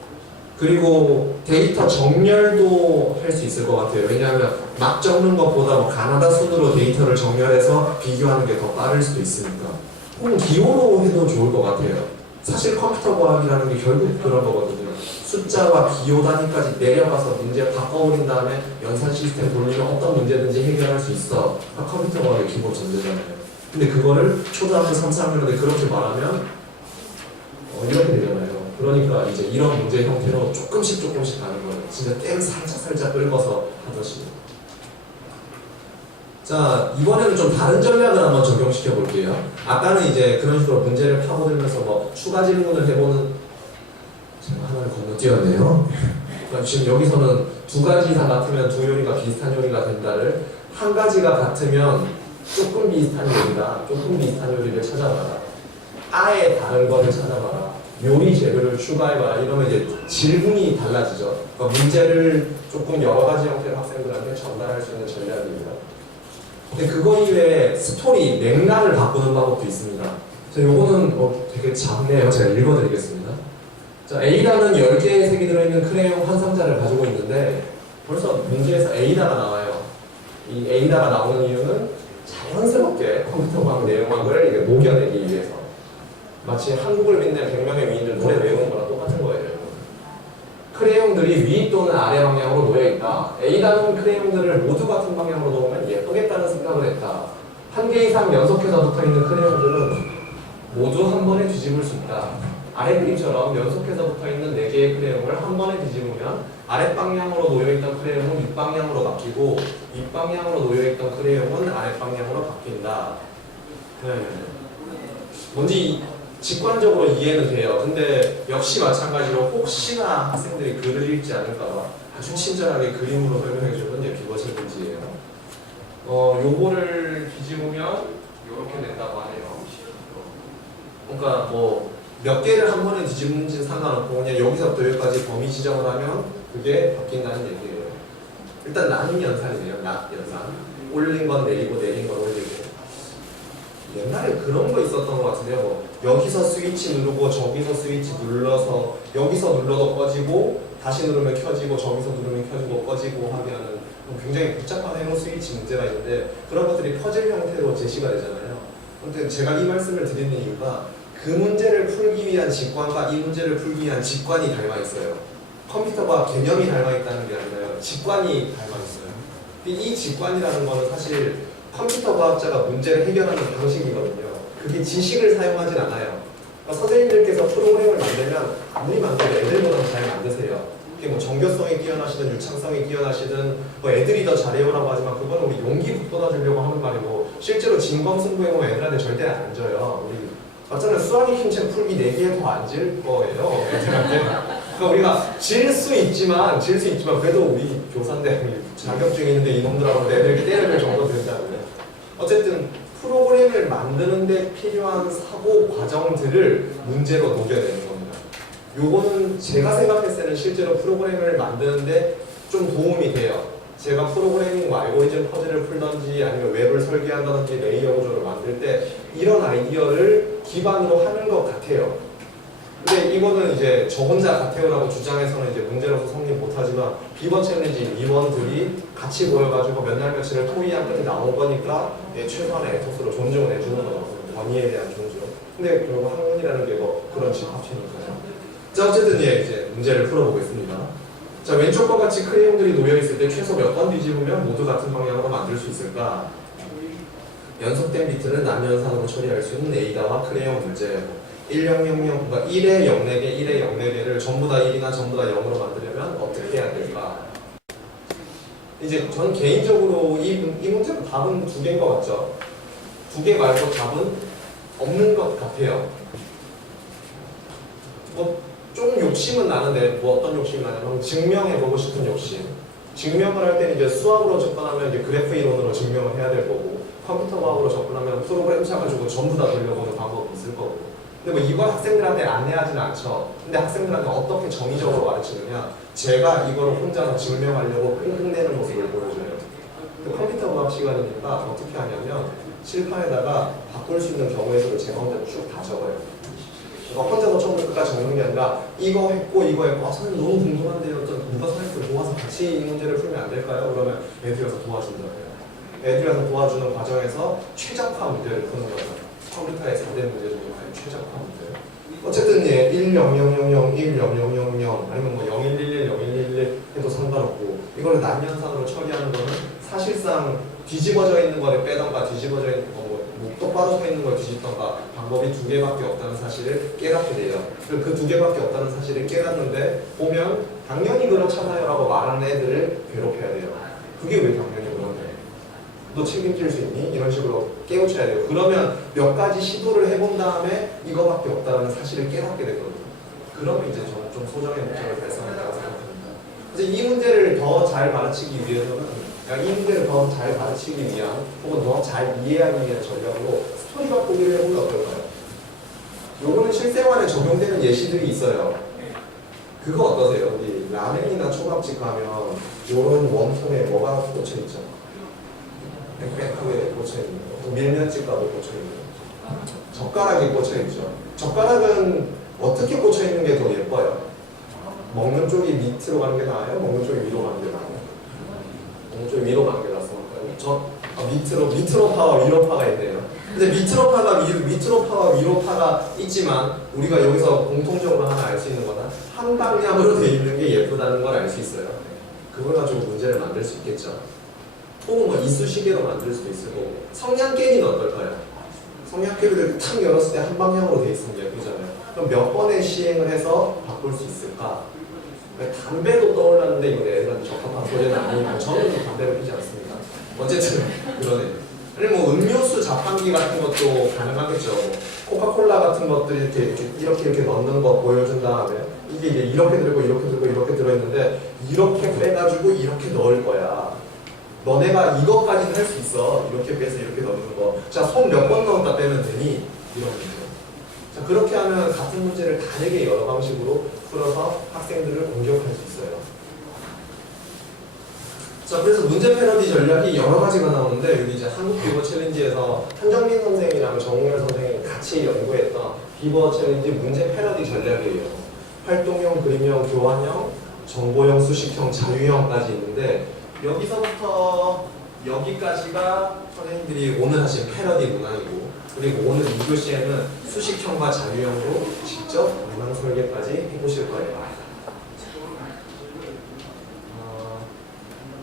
그리고 데이터 정렬도 할 수 있을 것 같아요. 왜냐하면 막 적는 것보다 뭐 가나다 순으로 데이터를 정렬해서 비교하는 게 더 빠를 수도 있으니까. 혹은 기호로 해도 좋을 것 같아요. 사실 컴퓨터 과학이라는 게 결국 그런 거거든요. 숫자와 기호 단위까지 내려가서 문제 바꿔버린 다음에 연산 시스템 돌리면 어떤 문제든지 해결할 수 있어. 컴퓨터 과학의 기본 전제잖아요. 근데 그거를 초등학교 3, 4학년인데 그렇게 말하면 이렇게 되잖아요. 그러니까 이제 이런 문제 형태로 조금씩 가는 거예요. 진짜 댐 살짝 긁어서 하듯이. 자, 이번에는 좀 다른 전략을 한번 적용시켜 볼게요. 아까는 이제 그런 식으로 문제를 파고들면서 뭐 추가 질문을 해보는, 제가 하나를 건너뛰었네요. 그러니까 지금 여기서는 두 가지 다 같으면 두 요리가 비슷한 요리가 된다를 한 가지가 같으면 조금 비슷한 요리다, 조금 비슷한 요리를 찾아봐라. 아예 다른 거를 찾아봐라. 요리 재료를 추가해봐라. 이러면 이제 질문이 달라지죠. 그러니까 문제를 조금 여러 가지 형태로 학생들한테 전달할 수 있는 전략입니다. 근데 그거 이외에 스토리, 맥락을 바꾸는 방법도 있습니다. 자, 요거는 되게 작네요. 제가 읽어드리겠습니다. 자, A라는 10개의 색이 들어있는 크레용 한 상자를 가지고 있는데 벌써 문제에서 A다가 나와요. 이 A다가 나오는 이유는 자연스럽게 컴퓨터 과학 내용학을 이게 녹여내기 위해서. 마치 한국을 빛낸 100명의 위인들 노래 외우는 거랑 똑같은 거예요. 크레용들이 위 또는 아래 방향으로 놓여있다. A다는 크레용들을 모두 같은 방향으로 놓으면 예쁘겠다는 생각을 했다. 한 개 이상 연속해서 붙어있는 크레용들은 모두 한 번에 뒤집을 수 있다. 아래 그림처럼 연속해서 붙어있는 4개의 크레용을 한 번에 뒤집으면 아랫방향으로 놓여있던 크레용은 윗방향으로 바뀌고 윗방향으로 놓여있던 크레용은 아랫방향으로 바뀐다. 네. 뭔지 직관적으로 이해는 돼요. 근데 역시 마찬가지로 혹시나 학생들이 글을 읽지 않을까봐 아주 친절하게 그림으로 설명해주는 게 비버 챌린지예요. 요거를 뒤집으면 이렇게 된다고 하네요. 그러니까 뭐 몇 개를 한 번에 뒤집는지는 상관없고 그냥 여기서부터 여기까지 범위 지정을 하면 그게 바뀐다는 얘기예요. 일단 나는 연산이네요. 낙 연산. 올린 건 내리고 내린 건 올리고. 옛날에 그런 거 있었던 것 같은데요. 뭐 여기서 스위치 누르고 저기서 스위치 눌러서 여기서 눌러도 꺼지고 다시 누르면 켜지고 저기서 누르면 켜지고 꺼지고 하게 하는 굉장히 복잡한 해로 스위치 문제가 있는데 그런 것들이 퍼즐 형태로 제시가 되잖아요. 아무튼 제가 이 말씀을 드리는 이유가 그 문제를 풀기 위한 직관과 이 문제를 풀기 위한 직관이 닮아 있어요. 컴퓨터가 개념이 닮아 있다는 게 아니라요. 직관이 닮아 있어요. 이 직관이라는 거는 사실 컴퓨터 과학자가 문제를 해결하는 방식이거든요. 그게 지식을 사용하진 않아요. 그러니까 선생님들께서 프로그램을 만들면 아무리 만들어도 애들보다 잘 만드세요. 그게 뭐 정교성이 뛰어나시든 유창성이 뛰어나시든 뭐 애들이 더 잘해요라고 하지만 그거는 우리 용기 북돋아 주려고 하는 말이고 실제로 진검승부해보면 애들한테 절대 안 줘요. 우리 맞잖아요. 수학의 힘책 풀기 4개에 더 앉을 거예요. 애들한테. 그러니까 우리가 질 수 있지만 그래도 우리 교사인데 우리 자격증 있는데 이놈들하고 애들에게 때려줄 정도 된다고요. 어쨌든 프로그램을 만드는데 필요한 사고 과정들을 문제로 녹여내는 겁니다. 요거는 제가 생각했을 때는 실제로 프로그램을 만드는데 좀 도움이 돼요. 제가 프로그래밍 뭐 알고리즘 퍼즐을 풀던지 아니면 웹을 설계한다든지 레이어 구조를 만들 때 이런 아이디어를 기반으로 하는 것 같아요. 근데 이거는 이제 저 혼자 같아요라고 주장해서는 이제 문제로서 성립 못하지만 비버 챌린지 임원들이 같이 모여가지고 몇 날 며칠을 토의한 끝에 나온 거니까 최소한의 에토스로 존중을 해주는 거죠. 권위에 대한 존중. 근데 결국 학문이라는 게 뭐 그런 집합체니까요. 자, 어쨌든 예, 이제 문제를 풀어보겠습니다. 자, 왼쪽과 같이 크레용들이 놓여있을 때 최소 몇 번 뒤집으면 모두 같은 방향으로 만들 수 있을까? 연속된 비트는 남연산으로 처리할 수 있는 에이다와 크레용 문제. 1000, 그러니까 1에 04개, 1에 04개를 전부 다 1이나 전부 다 0으로 만들려면 어떻게 해야 될까? 이제 전 개인적으로 이 문제는 답은 두 개인 것 같죠? 두 개 말고 답은 없는 것 같아요. 뭐 좀 욕심은 나는데 뭐 어떤 욕심이 나냐면 증명해보고 싶은 욕심. 증명을 할 때는 이제 수학으로 접근하면 이제 그래프 이론으로 증명을 해야 될 거고, 컴퓨터 과학으로 접근하면 프로그램 쳐가지고 전부 다 돌려보는 방법이 있을 거고. 근데 뭐 이걸 학생들한테 안내하지는 않죠. 근데 학생들한테 어떻게 정의적으로 가르치느냐? 제가 이걸 혼자서 증명하려고 끙끙대는 모습을 보여줘요. 근데 컴퓨터 과학 시간이니까 어떻게 하냐면 칠판에다가 바꿀 수 있는 경우의 수를 제가 혼자 쭉 다 적어요. 그러니까 혼자서 처음부터 끝까지 적는 게 아니라 이거 했고 이거 했고, 아 선생님 너무 궁금한데요. 누가 선생님들 도와서 같이 이 문제를 풀면 안 될까요? 그러면 애들이 와서 도와준다고요. 애들이 와서 도와주는 과정에서 최적화 문제를 푸는 거죠. 컴퓨터의 4대 문제 중에 최적화 문제. 어쨌든 예, 1, 0, 0, 0, 0, 1, 0, 0, 0, 0 아니면 뭐 0, 1, 1, 1, 0, 1, 1, 1 해도 상관없고, 이거를 난연산으로 처리하는 거는 사실상 뒤집어져 있는 거를 빼던가 뒤집어져 있는 거 뭐 똑바로 서 있는 걸 뒤집던가 방법이 두 개밖에 없다는 사실을 깨닫게 돼요. 그 두 개밖에 없다는 사실을 깨닫는데 보면 당연히 그렇잖아요 라고 말하는 애들을 괴롭혀야 돼요. 그게 왜 당연히 그러네? 너 책임질 수 있니? 이런 식으로 깨우쳐야 돼요. 그러면 몇 가지 시도를 해본 다음에 이거밖에 없다는 사실을 깨닫게 되거든요. 그러면 이제 저는 좀 소정의 목적을 달성한다고 생각합니다. 그래서 이 문제를 더 잘 가르치기 위해서는, 이 문제를 더 잘 가르치기 위한 혹은 더 잘 이해하기 위한 전략으로 스토리가 보기를 해보면 어떨까요? 요거는 실생활에 적용되는 예시들이 있어요. 그거 어떠세요? 우리 라멘이나 초밥집 가면 요런 원통에 뭐가 꽂혀있죠? 빽빽하게 꽂혀있는 거. 밀면집 가도 꽂혀있는 거. 젓가락이 꽂혀있죠. 젓가락은 어떻게 꽂혀있는 게 더 예뻐요? 먹는 쪽이 밑으로 가는 게 나아요? 먹는 쪽이 위로 가는 게 나아요? 먹는 쪽이 위로 가는 게 낫습니까? 밑으로 파와 위로 파가 있네요. 근데 밑으로 파와 위로 파가 있지만 우리가 여기서 공통적으로 하나 알 수 있는 거는 한 방향으로 되어 있는 게 예쁘다는 걸 알 수 있어요. 그걸 가지고 문제를 만들 수 있겠죠. 혹은 뭐 이쑤시개로 만들 수도 있을 거고. 성냥개비는 어떨까요? 성냥개비를 탁 열었을 때 한 방향으로 되어 있으면 예쁘잖아요. 그럼 몇 번의 시행을 해서 바꿀 수 있을까? 담배도 떠올랐는데 이거 애들한테 적합한 소재는 아니니까 저는 담배를 피지 않습니다. 어쨌든 그러네요. 아니 뭐 음료수 자판기 같은 것도 가능하겠죠. 코카콜라 같은 것들이 이렇게 넣는 거 보여준 다음에 이게 이렇게 들고 이렇게 들고 이렇게 들어있는데 이렇게 빼가지고 이렇게 넣을 거야. 너네가 이것까지는 할 수 있어. 이렇게 빼서 이렇게 넣는 거. 자, 손 몇 번 넣었다 빼면 되니? 이런 문제. 자, 그렇게 하면 같은 문제를 다르게 여러 방식으로 풀어서 학생들을 공격할 수 있어요. 자, 그래서 문제 패러디 전략이 여러 가지가 나오는데 여기 이제 한국 비버 챌린지에서 한정민 선생이랑 정우열 선생이 같이 연구했던 비버 챌린지 문제 패러디 전략이에요. 활동형, 그림형, 교환형, 정보형, 수식형, 자유형까지 있는데 여기서부터 여기까지가 선생님들이 오늘 하신 패러디 문항이고, 그리고 오늘 2교시에는 수식형과 자유형으로 직접 문항 설계까지 해보실 거예요.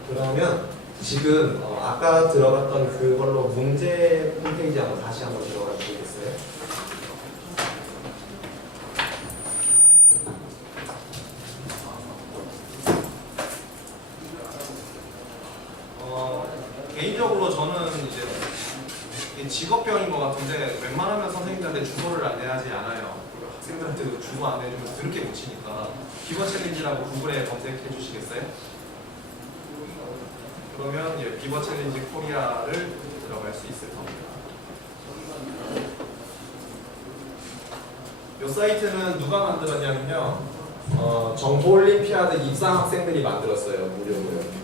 그러면 지금 아까 들어갔던 그걸로 문제 홈페이지 한번 다시 한번 들어가 주시겠어요? 개인적으로 저는 이제 직업병인 것 같은데 웬만하면 선생님들한테 주소를 안내하지 않아요. 그리고 학생들한테도 주소 안내해주면 드럽게 못 치니까 비버 챌린지라고 구글에 검색해 주시겠어요? 그러면 비버 챌린지 코리아를 들어갈 수 있을 겁니다. 이 사이트는 누가 만들었냐면요, 정보올림피아드 입상 학생들이 만들었어요. 무료고요.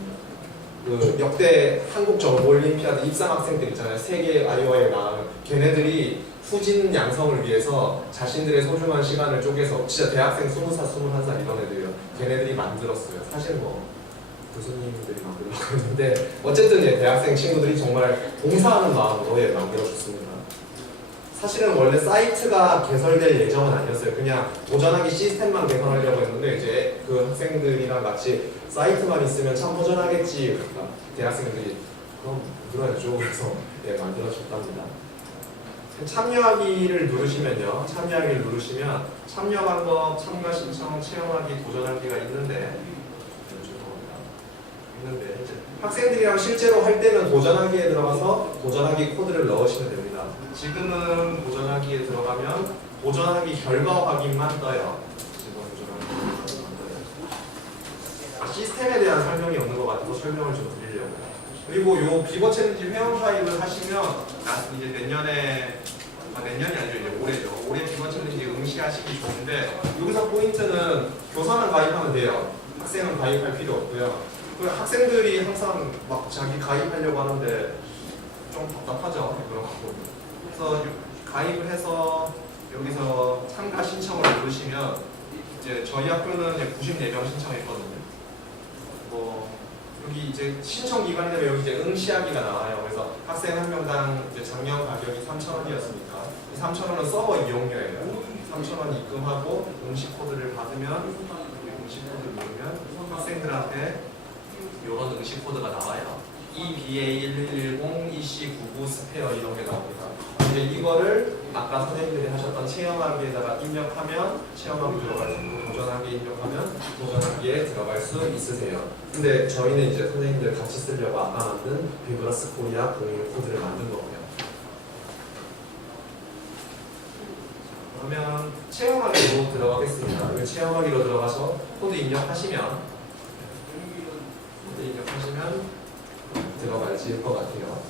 그 역대 한국 정보올림피아드 입상 학생들 있잖아요. 세계 아이오아이에 나가는 걔네들이 후진 양성을 위해서 자신들의 소중한 시간을 쪼개서 진짜 대학생 20살, 21살 이런 애들이요. 걔네들이 만들었어요. 사실 뭐 교수님들이 만들려고 했는데 어쨌든 대학생 친구들이 정말 봉사하는 마음으로 만들어줬습니다. 사실은 원래 사이트가 개설될 예정은 아니었어요. 그냥 보전하기 시스템만 개선하려고 했는데 이제 그 학생들이랑 같이 사이트만 있으면 참 보전하겠지. 그러니까 대학생들이 그럼 그래야죠. 그래서 예, 만들어졌답니다. 참여하기를 누르시면요. 참여하기를 누르시면 참여 방법, 참가 신청, 체험하기, 도전하기가 있는데 이제 학생들이랑 실제로 할 때는 도전하기에 들어가서 도전하기 코드를 넣으시면 됩니다. 지금은 도전하기에 들어가면 도전하기 결과 확인만 떠요. 지금 도전하기 시스템에 대한 설명이 없는 것 같아서 설명을 좀 드리려고요. 그리고 요 비버 챌린지 회원 가입을 하시면 이제 내년이 아니죠. 이제 올해죠. 올해 비버 챌린지 응시하시기 좋은데 여기서 포인트는 교사만 가입하면 돼요. 학생은 가입할 필요 없고요. 그 학생들이 항상 막 자기 가입하려고 하는데 좀 답답하죠. 그래서 가입을 해서 여기서 참가 신청을 누르시면 이제 저희 학교는 이제 94명 신청했거든요. 뭐 여기 이제 신청 기간이 되면 여기 이제 응시하기가 나와요. 그래서 학생 한 명당 이제 작년 가격이 3,000원이었으니까 이 3,000원은 서버 이용료예요. 3,000원 입금하고 응시 코드를 받으면 응시 코드를 누르면 학생들한테 이런 응시 코드가 나와요. EBA1110, EC99 스페어 이런 게 나옵니다. 이제 이거를 아까 선생님들이 하셨던 체험하기에다가 입력하면 체험하기 들어갈 수 있고 도전하기에 입력하면 도전하기에 들어갈 수 있으세요. 근데 저희는 이제 선생님들 같이 쓰려고 아까 만든 비브러스 코리아 공유 코드를 만든 거고요. 그러면 체험하기로 들어가겠습니다. 체험하기로 들어가서 코드 입력하시면 들어갈지 것 같아요.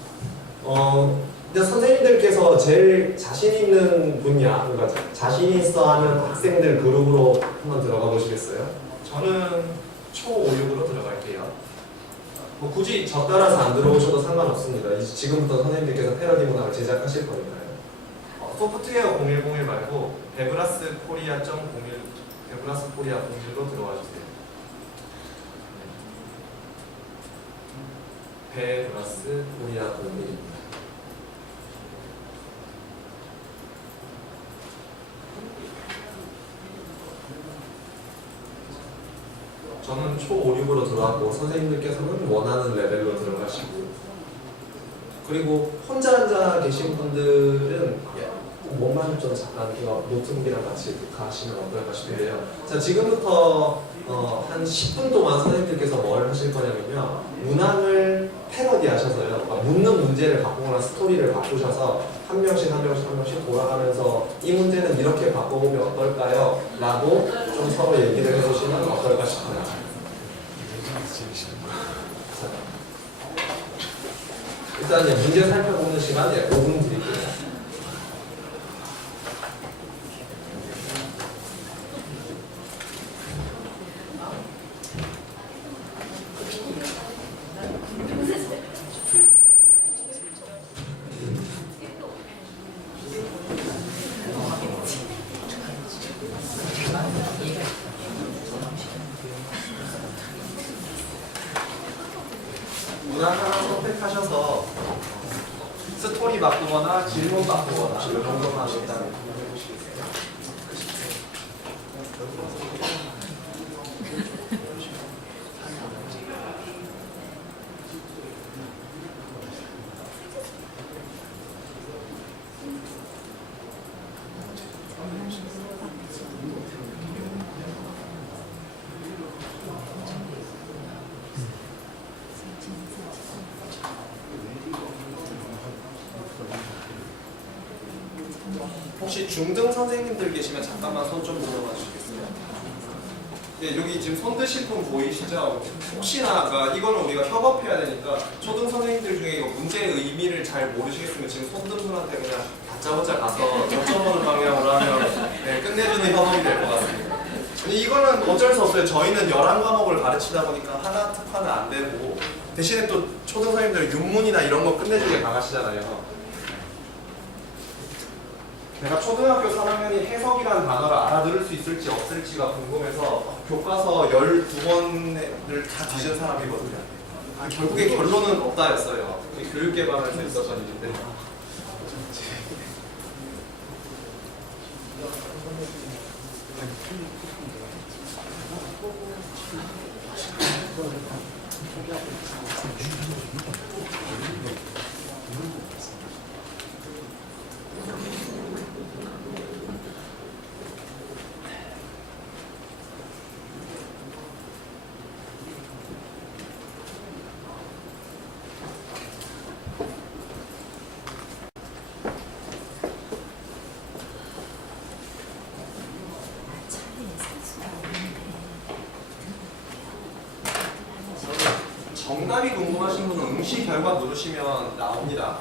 근데 선생님들께서 제일 자신 있는 분야, 그러니까 자신 있어 하는 학생들 그룹으로 한번 들어가 보시겠어요? 저는 초5, 6으로 들어갈게요. 뭐 굳이 저 따라서 안 들어오셔도 상관없습니다. 지금부터 선생님들께서 패러디 문학을 제작하실 거니까요. 소프트웨어 0101 말고 베브라스 코리아 01, 베브라스 코리아 01로 들어와 주세요. 베브라스 코리아 01입니다. 저는 초5, 6으로 들어왔고 선생님들께서는 원하는 레벨로 들어가시고 그리고 혼자 앉아 계신 분들은 몸만 좀 잠깐 노트북이랑 같이 가시면 어떨까 싶은데요. 자, 지금부터 한 10분 동안 선생님들께서 뭘 하실 거냐면요. 문항을 패러디 하셔서요. 그러니까 묻는 문제를 바꾸거나 스토리를 바꾸셔서 한 명씩 돌아가면서 이 문제는 이렇게 바꿔보면 어떨까요? 라고 좀 서로 얘기를 해보시면 어떨까 싶어요. 일단 문제 살펴보는 시간 5분 드릴게요. 문항 하나 선택하셔서 스토리 바꾸거나 질문 바꾸거나 이 정도만 일단 해보시겠어요? 혹시 중등 선생님들 계시면 잠깐만 손 좀 들어봐 주시겠어요? 네, 여기 지금 손 드실 분 보이시죠? 혹시나 이거는 우리가 협업해야 되니까 초등 선생님들 중에 이거 문제의 의미를 잘 모르시겠으면 지금 손 든 분한테 그냥 다짜고짜 가서 여쭤보는 방향으로 하면 네, 끝내주는 협업이 될 것 같습니다. 근데 이거는 어쩔 수 없어요. 저희는 11과목을 가르치다 보니까 하나 특화는 안 되고 대신에 또 초등 선생님들 윤문이나 이런 거 끝내주게 강하시잖아요. 내가 초등학교 3학년이 해석이라는 단어를 알아들을 수 있을지 없을지가 궁금해서 교과서 12권을 다 뒤진 사람이거든요. 결국에 결론은 없다였어요. 교육개발을 했었던 일인데. 정답이 궁금하신 분은 응시 결과 누르시면 나옵니다.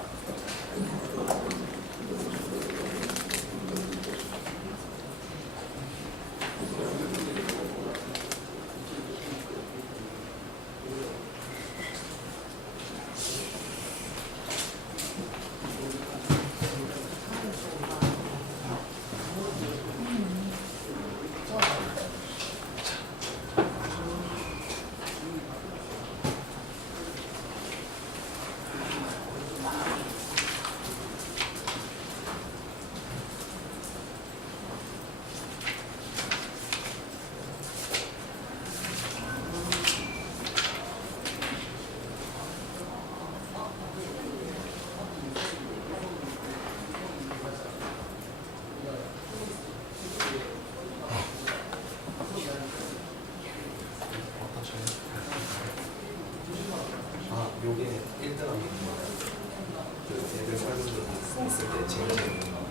요게 1등합니다. 그 애들 설문조 있을 때 제일 재밌는 거.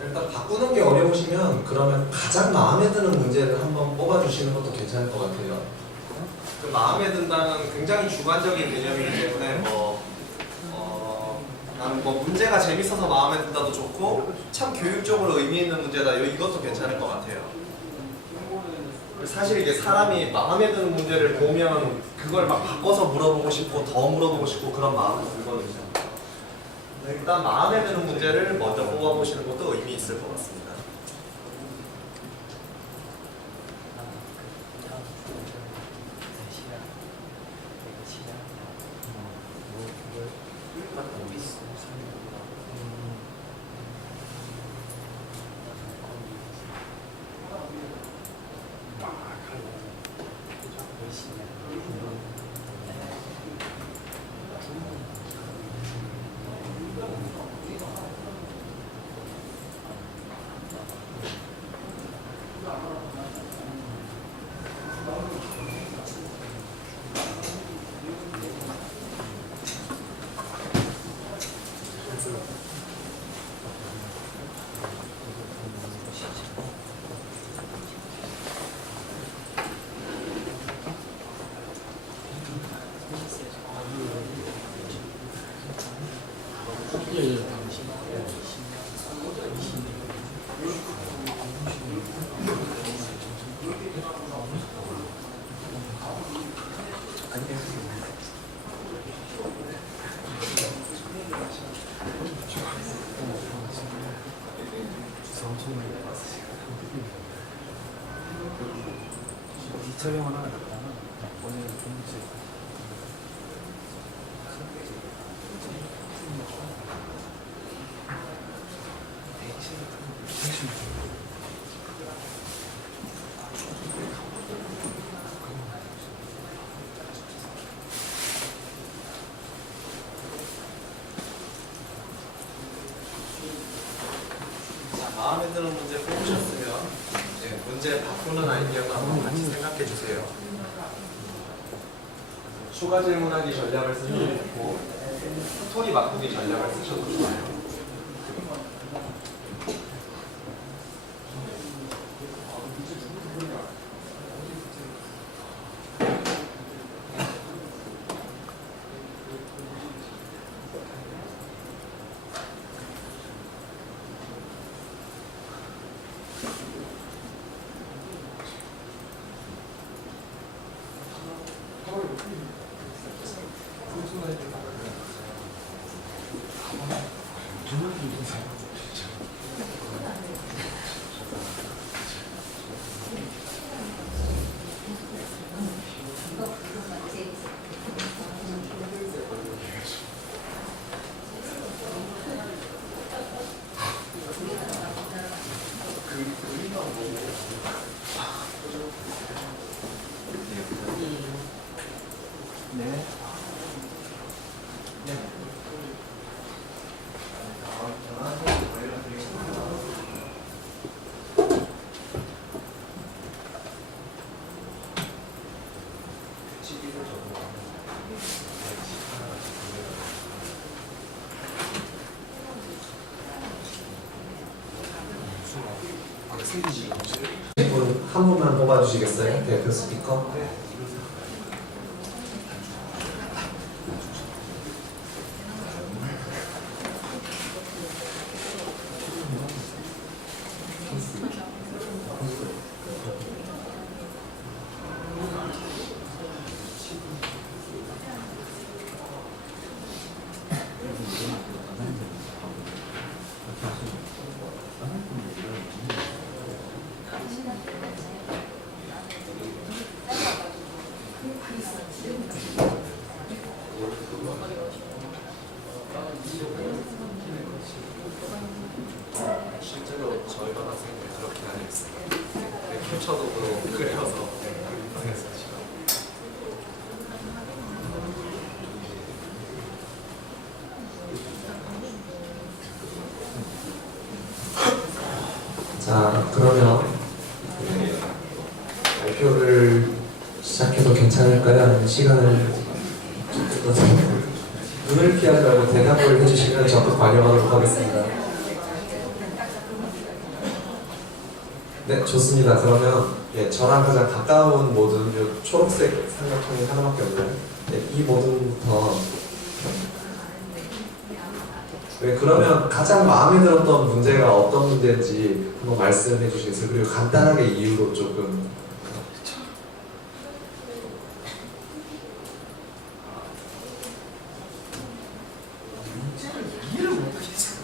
일단 바꾸는 게 어려우시면 그러면 가장 마음에 드는 문제를 한번 뽑아주시는 것도 괜찮을 것 같아요. 그 마음에 든다는 굉장히 주관적인 개념이기 때문에 나는 뭐 문제가 재밌어서 마음에 든다도 좋고 참 교육적으로 의미 있는 문제다 이것도 괜찮을 것 같아요. 사실 이게 사람이 마음에 드는 문제를 보면 그걸 막 바꿔서 물어보고 싶고 더 물어보고 싶고 그런 마음이 들거든요. 일단 마음에 드는 문제를 먼저 뽑아보시는 것도 의미 있을 것 같습니다. 촬영 하나 갔다가 오늘 종지 자, 마음에 드는 문제 뽑으셨으면 문제 바꾸는 아이디어도 한번 같이 생각해 주세요. 추가 질문하기 전략을 쓰셔도 좋고 스토리 바꾸기 전략을 쓰셔도 좋아요. 뽑아주시겠어요? 대표 스피커. 실제로 저희 반 학생들이 그렇게 다녔어요. 캡처도 그려서 그랬어요. 자, 그러면 발표를 시작해도 괜찮을까요? 아니면 시간을 좀 더 눈을 피하지 말고 대답을 해주시면 적극 반영하도록 하겠습니다. 네, 좋습니다. 그러면 예, 저랑 가장 가까운 모든 요 초록색 삼각형이 하나밖에 없나요? 네, 이 모든부터 네, 그러면 가장 마음에 들었던 문제가 어떤 문제인지 한번 말씀해 주시겠어요? 그리고 간단하게 이유로 조금. 문제를 이해를 못하겠어요.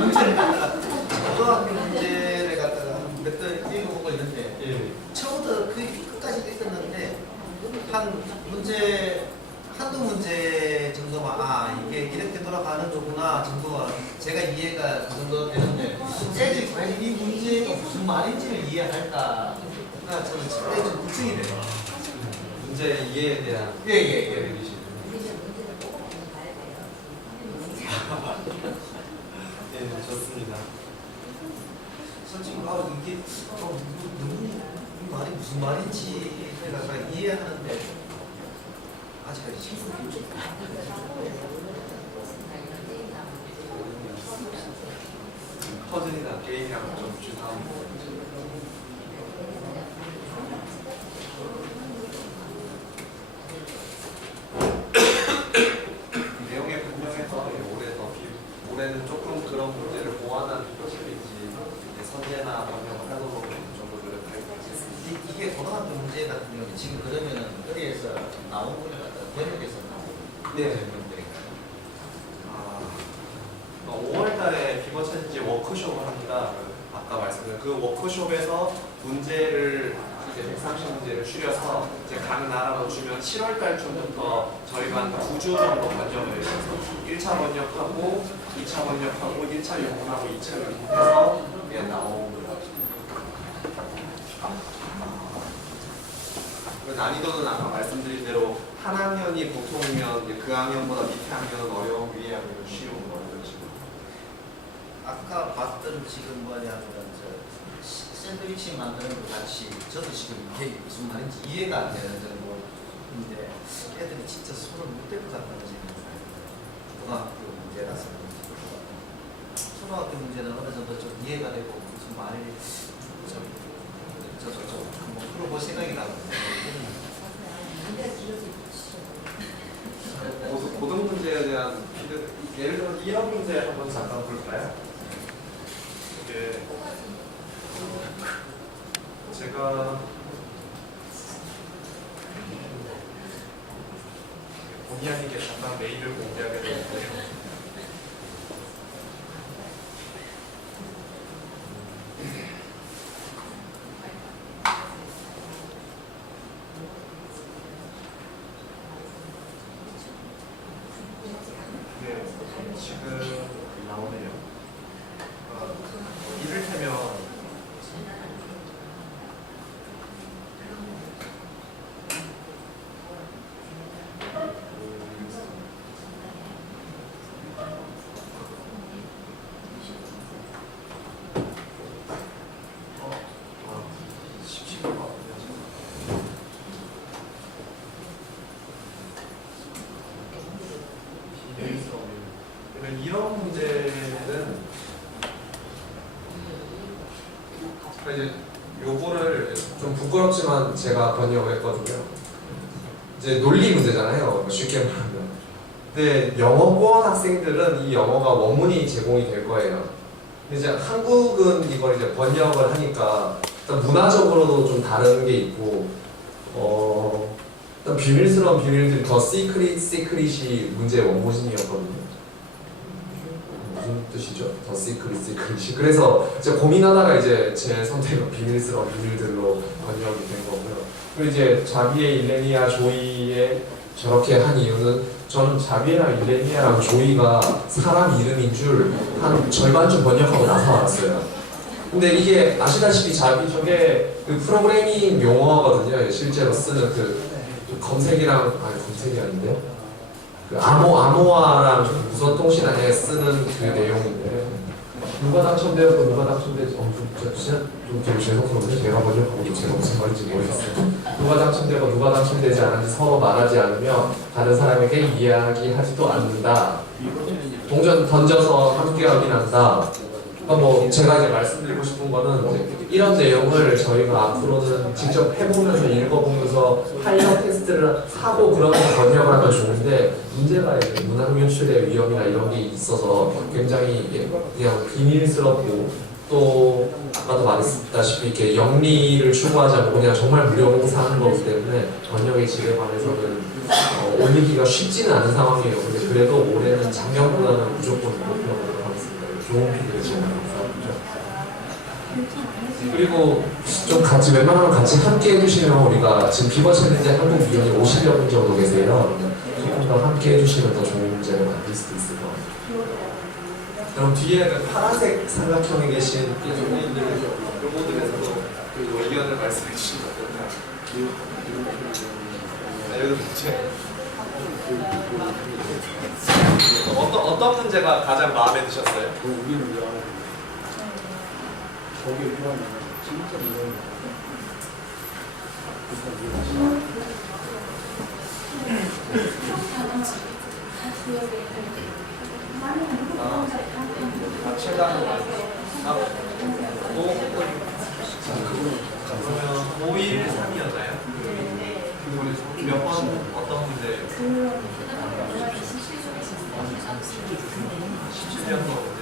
문제를 갖다가 고등학교 문제를 갖다가 몇 번 읽어보고 있는데 처음부터 거의 끝까지 읽었는데 한 문제 한두 문제 정도만 이게 이렇게 돌아가는 거구나 정도가 제가 이해가 그 정도 되는데 애들이 과연 이 문제가 무슨 말인지를 이해할까 저는 상당히 좀 걱정이 돼요. 문제 이해에 대한 예예예. 네, 좋습니다. 솔직히 이게 너무 이 말이 무슨 말인지 내가 이해하는데 아직까지 신경이 좀 퍼즐이나 게임이랑 좀 비슷한 내용에 분명해서 올해는 조금 그런 문제를 보완한 표실인지 선제나 번역을 하도록 좀 더 노력하겠습니다. 이게 고등학교 문제 같은 경우는 지금 그러면은 어디에서 나온 거를 갖다 번역해서 나온 네. 문제인가요? 5월달에 비버 챌린지 워크숍을 합니다. 아까 말씀드린 그 워크숍에서 문제를 이제 130문제를 추려서 이제 각 나라로 주면 7월달쯤부터 저희가 한 9주 정도 번역을 해서 1차 번역하고 2차 번역하고 1차 영문하고 2차 영문해서 나온 난이도는 아까 말씀드린 대로 한 학년이 보통이면 이제 그 학년보다 밑에 학년은 어려운, 위에 학년은 쉬운 거 이런 식으로. 아까 봤던 지금 뭐냐면 샌드위치 만드는 것 같이 저도 지금 이게 무슨 말인지 이해가 안 되는 정도인데 애들이 진짜 손을 못 댈 것 같다는 생각이 들어요. 고등학교 문제라서 그런지 초등학교 문제는 어느 정도 좀 이해가 되고 무슨 말이 좀 한번 풀어볼 생각이 나거든요. 고등 문제에 대한 예를 들어 이런 문제 한번 잠깐 볼까요? 이게 제가 본의 아니게 잠깐 메일을 공개하게 되는데요. 지금 나오네요. 이를테면 쉽지가 않네요. 이런 문제 제가 번역을 했거든요. 이제 논리 문제잖아요. 쉽게 말하면. 근데 영어권 학생들은 이 영어가 원문이 제공이 될 거예요. 근데 이제 한국은 이걸 이제 번역을 하니까 일단 문화적으로도 좀 다른 게 있고, 일단 비밀스러운 비밀들이 더 시크릿이 문제의 원문이었거든요. 무슨 뜻이죠? 더 시크릿이. 그래서 제가 고민하다가 이제 제 선택은 비밀스러운 비밀들로 번역이 된 거고요. 그리고 이제 자비의 일레니아 조이의 저렇게 한 이유는 저는 자비랑 일레니아랑 조이가 사람 이름인 줄 한 절반쯤 번역하고 나서 알았어요. 근데 이게 아시다시피 자비 저게 그 프로그래밍 용어거든요. 실제로 쓰는 그 검색이 아닌데요. 그 암호화랑 무선통신 안에 쓰는 그 내용인데 누가 당첨되었고 누가 당첨되지 진짜 좀 되게 죄송스러운데 제가 번역하고도 제가 무슨 말인지 모르겠어요. 누가 당첨되고 누가 당첨되지 않은지 서로 말하지 않으며 다른 사람에게 이야기하지도 않는다. 동전 던져서 함께 확인한다. 그러니까 뭐 제가 이제 말씀드리고 싶은 거는 이제 이런 내용을 저희가 앞으로는 직접 해보면서 읽어보면서 파일럿 테스트를 하고 그러면서 번역을 하면 좋은데 문제가 이제 문학 유출의 위험이나 이런 게 있어서 굉장히 그냥 비밀스럽고 또 아까도 말했다시피 이렇게 영리를 추구하지 않고 그냥 정말 무료공사하는 거기 때문에 번역의 질에 관해서는 올리기가 쉽지는 않은 상황이에요. 근데 그래도 올해는 작년보다는 무조건 목표로 하겠습니다. 좋은 피드를 제가 감사합니다. 그리고 좀 같이 웬만하면 같이 함께 해주시면 우리가 지금 비버 챌린지 한국 위원이 50여 분 정도 계세요. 조금 더 함께 해주시면 더 좋은 문제를 만들 수도 있을 것 같아요. 그럼 뒤에는 파란색 삼각형에 계신 교수님들 그 모델에서도 그 의견을 말씀해 주시면 어떨까요? 여기도 문제. 어떤 문제가 가장 마음에 드셨어요? 우리는 거기에 필요한 진짜 이런 그러면 513이었나요? 몇 번 어떤 문제? 17년 문제.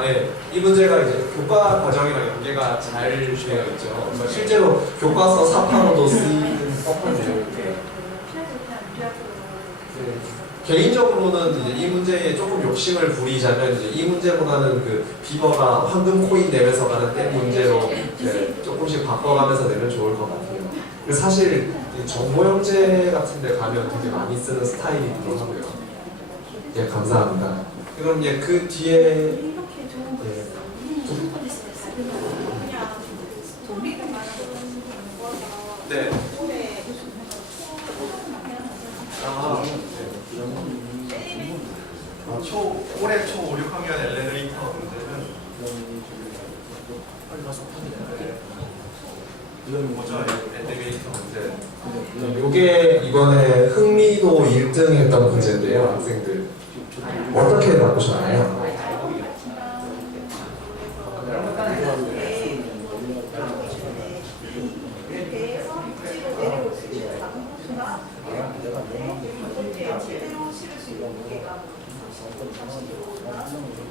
네. 이 문제가 이제 교과 과정이랑 연계가 잘 되어 있죠. 실제로 교과서 사파로도 쓰이는 서포트예요. 개인적으로는 이제 이 문제에 조금 욕심을 부리자면 이제 이 문제보다는 그 비버가 황금 코인 내면서 가는 때 문제로 조금씩 바꿔가면서 내면 좋을 것 같아요. 그리고 사실 정보영재 같은 데 가면 되게 많이 쓰는 스타일이기도 하고요. 예, 감사합니다. 그럼 이제 그 뒤에 네. 올해 초 5, 6학년 엘리베이터 문제는 뭐죠? 엘리베이터 문제. 요게 이번에 흥미도 1등 했던 문제인데요, 학생들. 어떻게 바꾸셨나요?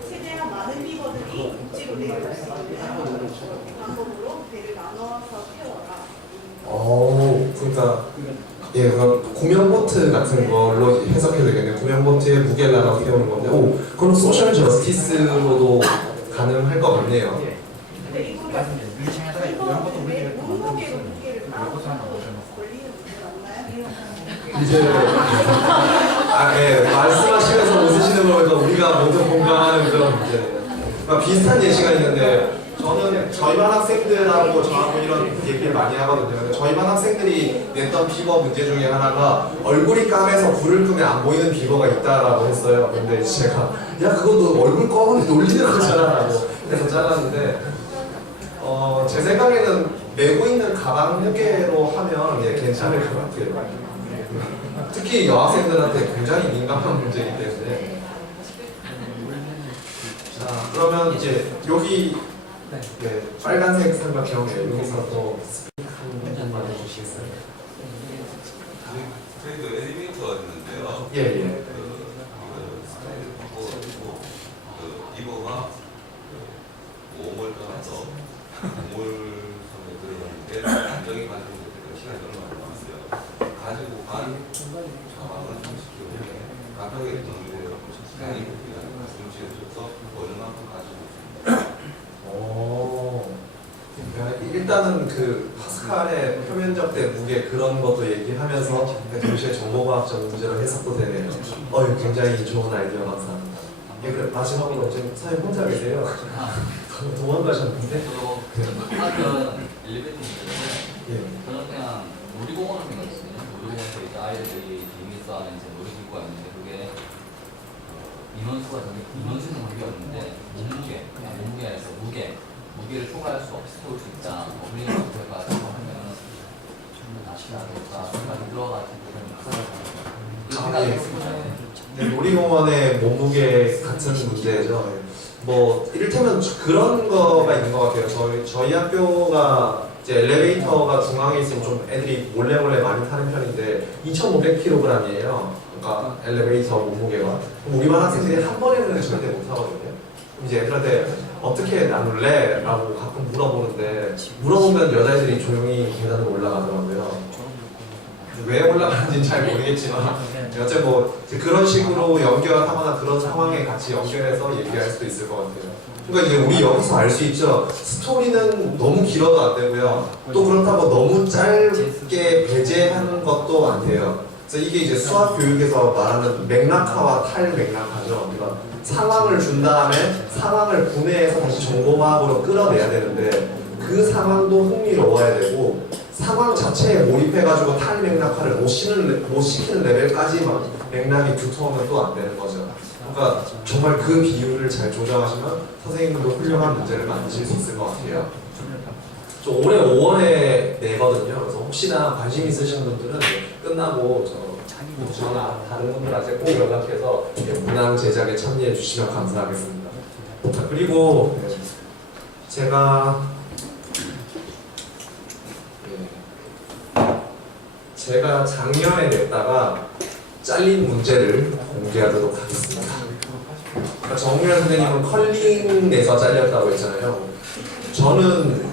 최대한 많은 비버들이 육지로 내려올 수 있는 방법으로 배를 나눠서 태워라. 그러니까 예, 그럼 구명보트 같은 걸로 해석해도 되겠네요. 구명보트에 무게를 나눠 태우는 건데, 그럼 소셜 저스티스로도 가능할 것 같네요. 근데 이거는 몸무게로 무게를 나눠서 걸리는 문제 맞나요? 이제 말씀하시면서 웃으시는 거 보니까 우리가 모두 공감하는 그런 문제네요. 그러니까 비슷한 예시가 있는데 저는 저희 반 학생들하고 저하고 이런 얘기를 많이 하거든요. 근데 저희 반 학생들이 냈던 비버 문제 중에 하나가 얼굴이 까매서 불을 끄면 안 보이는 비버가 있다라고 했어요. 근데 제가 야 그거 너 얼굴 꺼면 놀리는 거잖아 라고 해서 잘랐는데 제 생각에는 메고 있는 가방 무게로 하면 괜찮을 것 같아요. 특히 여학생들한테 굉장히 민감한 문제이기 때문에 자, 그러면 이제 여기 네, 빨간색 삼각형에 여기서 또 스피커 한번 해주시겠어요? 저희도 엘리베이터가 있는데요. 예, 예. 이거가 5월 떠나서 5월 섬에 들어가는데 안정이 가지고 시간이 얼마 안 남았어요. 가지고 간 자방은 30kg, 각각의 동물에 시간이 중지해 줘서 얼마큼 가지고 일단은 그 파스칼의 표면적대 무게 그런 것도 얘기하면서 동시에 정보과학적 문제로 해석도 되네요. 굉장히 좋은 아이디어 감사합니다. 예, 그래 마지막으로 지금 사장님 혼자 계세요? 도망가셨는데? 아까 엘리베이터인데 예. 저는 그냥 놀이공원을 생각했어요. 놀이공원에서 이제 아이들이 재미있어 하는 이제 놀이기구가 있는데 그게 인원수는 관계없는데 몸무게에서 무게를 초과할 수 없을 수 있다. 어린이 상태가지고 하면 낫다든가 생각이 들어가지고 그런 생각했습니다. 네, 놀이공원의 몸무게 같은 문제죠. 뭐 이를테면 그런 거가 있는 것 같아요. 저희 학교가 이제 엘리베이터가 중앙에 있으면 좀 애들이 몰래 많이 타는 편인데 2,500kg이에요. 그러니까 엘리베이터 몸무게가. 우리반 학생들이 한 번에는 절대 못 타거든요. 이제 애들한테 어떻게 나눌래? 라고 가끔 물어보는데 물어보면 여자애들이 조용히 계단을 올라가더라고요. 왜 올라가는지는 잘 모르겠지만 어쨌든 뭐 그런 식으로 연결하거나 그런 상황에 같이 연결해서 얘기할 수도 있을 것 같아요. 그러니까 이제 우리 여기서 알 수 있죠. 스토리는 너무 길어도 안 되고요. 또 그렇다고 너무 짧게 배제하는 것도 안 돼요. 그래서 이게 이제 수학 교육에서 말하는 맥락화와 탈맥락화죠. 그러니까 상황을 준 다음에 상황을 분해해서 다시 정보과학으로 끌어내야 되는데 그 상황도 흥미로워야 되고 상황 자체에 몰입해가지고 탈맥락화를 못 시키는 레벨까지만 맥락이 두터우면 또 안 되는 거죠. 그러니까 정말 그 비율을 잘 조정하시면 선생님들도 훌륭한 문제를 만드실 수 있을 것 같아요. 저 올해 5월에 내거든요. 그래서 혹시나 관심 있으신 분들은 끝나고 저나 다른 분들한테 꼭 연락해서 문항 제작에 참여해 주시면 감사하겠습니다. 자, 그리고 제가 작년에 냈다가 잘린 문제를 공개하도록 하겠습니다. 그러니까 정유현 선생님은 컬링 내서 잘렸다고 했잖아요. 저는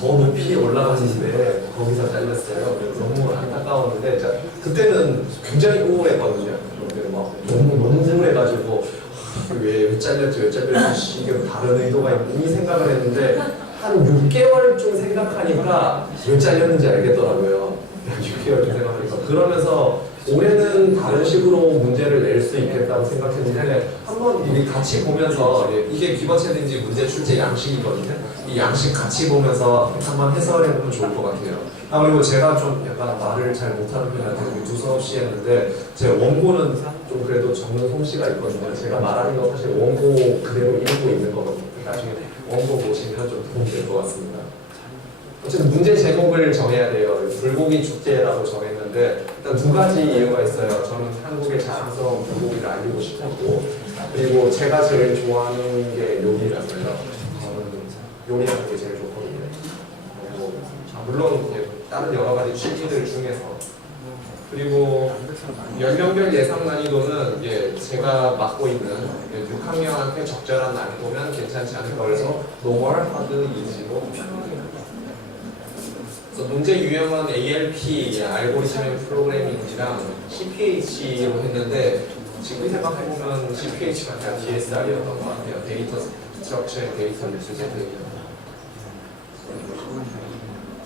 더 높이 올라갔는데 거기서 잘렸어요. 너무 안타까웠는데 그때는 굉장히 우울했거든요. 막 너무 우울해가지고 왜 잘렸지 이게 다른 의도가 있니 생각을 했는데 한 6개월쯤 생각하니까 왜 잘렸는지 알겠더라고요. 6개월쯤 생각하니까 그러면서 올해는 다른 식으로 문제를 낼 수 있겠다고 생각했는데 한번 우리 같이 보면서 이게 비버 챌린지 문제 출제 양식이거든요. 이 양식 같이 보면서 한번 해설해 보면 좋을 것 같아요. 그리고 제가 좀 약간 말을 잘 못하는 편한테 두서없이 했는데 제 원고는 좀 그래도 적는 솜씨가 있거든요. 제가 말하는 거 사실 원고 그대로 읽고 있는 거거든요. 나중에 원고 보시면 좀 도움이 될 것 같습니다. 어쨌든 문제 제목을 정해야 돼요. 불고기 축제라고 정했는데 일단 두 가지 이유가 있어요. 저는 한국의 자랑스러운 불고기를 알리고 싶었고 그리고 제가 제일 좋아하는 게 요리라서요. 저는 요리하는 게 제일 좋거든요. 물론 다른 여러 가지 취미들 중에서 그리고 연령별 예상 난이도는 제가 맡고 있는 6학년한테 적절한 난이도면 괜찮지 않을까 해서 노멀, 하드, 이지로 그래서 문제 유형은 ALP, 알고리즘 앤 프로그래밍이랑 CPH로 했는데 지금 생각해보면 CPH가 그냥 DSR이었던 것 같아요. 데이터 스트럭처 앤 데이터 리프레젠테이션.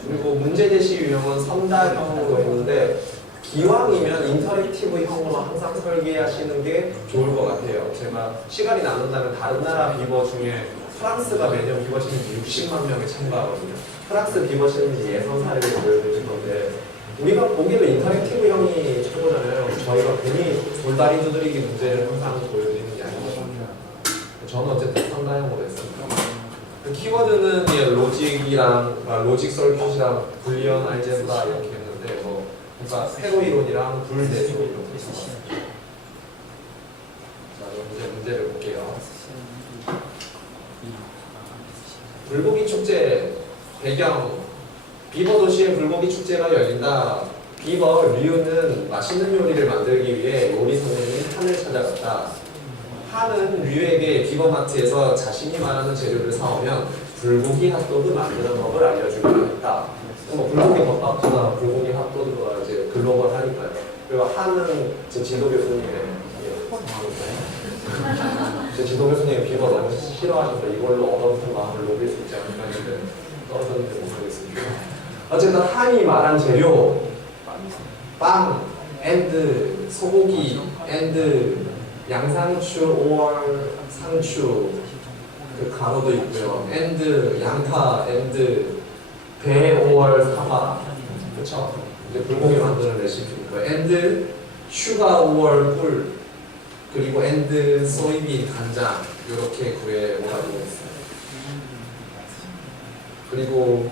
그리고 문제 제시 유형은 선다형으로 했는데 기왕이면 인터랙티브형으로 항상 설계하시는 게 좋을 것 같아요. 제가 시간이 남는다면 다른 나라 비버 중에 프랑스가 매년 비버 챌린지 60만 명이 참가하거든요. 프랑스 비버 챌린지 예선 사례를 보여드릴 건데 우리가 보기에도 인터랙티브형이 최고잖아요. 저희가 괜히 돌다리 두드리기 문제를 항상 보여드리는 게 아니거든요. 저는 어쨌든 선다형으로 했습니다. 그 키워드는 로직 서큐트랑 불리언 알제브라 이렇게 했는데 그러니까 세로 이론이랑 불대소 이론 있습니다. 자, 그럼 이제 문제를 볼게요. 불고기 축제 배경 비버 도시의 불고기 축제가 열린다. 비버 류는 맛있는 요리를 만들기 위해 요리 선생님 한을 찾아갔다. 한은 류에게 비버마트에서 자신이 말하는 재료를 사오면 불고기 핫도그 만드는 법을 알려주기로 했다. 뭐 불고기 덮밥보다 불고기 핫도그가 이제 글로벌하니까요. 그리고 한은 제 지도 교수님의 제 지도 교수님이 비버 너무 싫어하셔서 이걸로 얻어붙은 마음을 녹일 수 있지 않을까 했는데 떨어졌는데 못하겠습니다. 어쨌든 한이 말한 재료 빵, 앤드 소고기, 앤드 양상추, 5월 상추 그 가로도 있고요. 앤드 양파, 앤드 배, 5월 사과 그쵸? 이제 불고기 만드는 레시피니까 앤드 슈가, 5월 꿀 그리고 앤드 소이빈, 간장 이렇게 구해 오라고 했어요. 그리고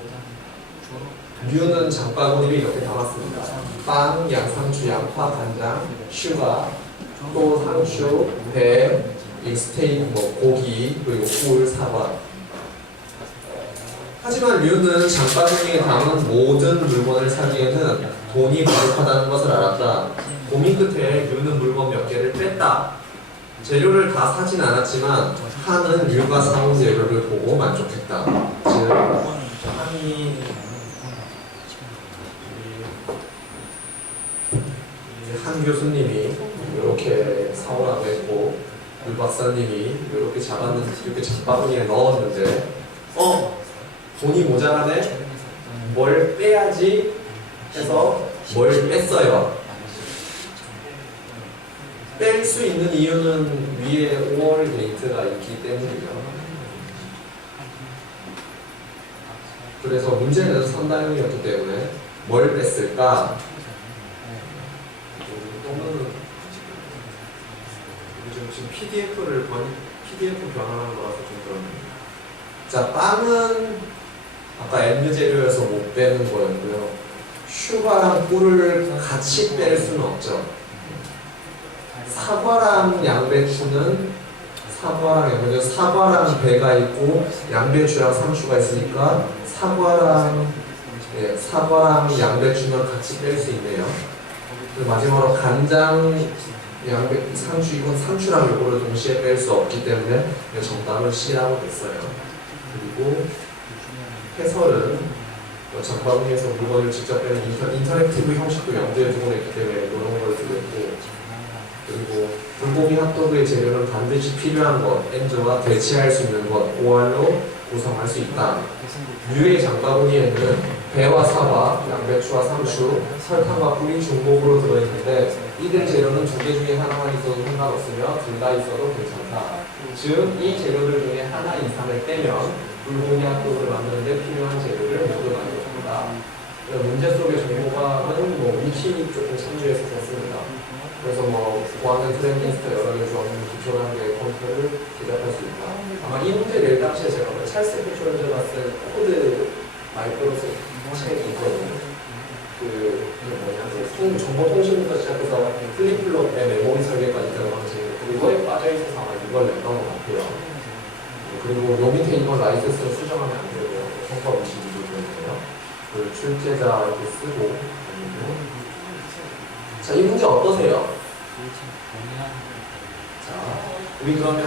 류는 장바구니를 이렇게 담았습니다. 빵, 양상추, 양파, 간장, 슈가, 또 상추, 배, 이 스테이크, 뭐 고기, 그리고 꿀, 사과. 하지만 류는 장바구니에 담은 모든 물건을 사기에는 돈이 부족하다는 것을 알았다. 고민 끝에 류는 물건 몇 개를 뺐다. 재료를 다 사진 않았지만 한은 류가 사온 재료를 보고 만족했다. 즉 한이 한 교수님이 이렇게 사오라고 했고 유 박사님이 이렇게 잡았는데 이렇게 장바구니에 넣었는데 돈이 모자라네? 뭘 빼야지 해서 뭘 뺐어요. 뺄 수 있는 이유는 위에 5월 데이트가 있기 때문이죠. 그래서 문제는 선다형이었기 때문에 뭘 뺐을까? 또는 지금 PDF를 PDF 변환한 거라서 좀 그렇네요. 자, 빵은 아까 엔드 재료여서 못 빼는 거였고요. 슈가랑 꿀을 같이 뺄 수는 없죠. 사과랑 양배추는 사과랑 배가 있고 양배추랑 상추가 있으니까 사과랑 양배추는 같이 뺄 수 있네요. 그리고 마지막으로 간장, 상추 이건 상추랑 요거를 동시에 뺄 수 없기 때문에 정답은 C라고 됐어요. 그리고 해설은 장바구니에서 물건을 직접 빼는 인터랙티브 형식도 염두에 두고 냈기 때문에 이런 걸 드렸고, 그리고 불고기 핫도그의 재료는 반드시 필요한 것, 엔저와 대체할 수 있는 것, 5알로 구성할 수 있다. 류의 장바구니에는 배와 사과, 양배추와 상추, 설탕과 꿀이 중복으로 들어있는데 이들 재료는 두 개 중에 하나만 있어도 상관없으며 둘 다 있어도 괜찮다. 즉, 이 재료들 중에 하나 이상을 빼면 불고기 핫도그를 만드는데 필요한 재료를 모두 만들어준다. 문제 속의 정보과는 위키 조금 참조해서 썼습니다. 그래서 고학년 트렌디스트 여러 개 주어진 기초단계 컴퓨터를 제작할 수 있다. 아마 이 문제 낼 당시에 제가 찰스 피처런즈가 쓴 코드 마이크로소프트 책이 있거든요. 정보통신부터 시작해서 플립플롭의 메모리 설계까지 들어가는 책, 그거에 빠져있어서 아마 이걸 냈던 것 같아요. 그리고 요 밑에 이건 라이센스로 수정하면 안 되고요. 성과 없이 이루어져요. 그 출제자 이렇게 쓰고. 자, 이 문제 어떠세요? 자, 우리 그러면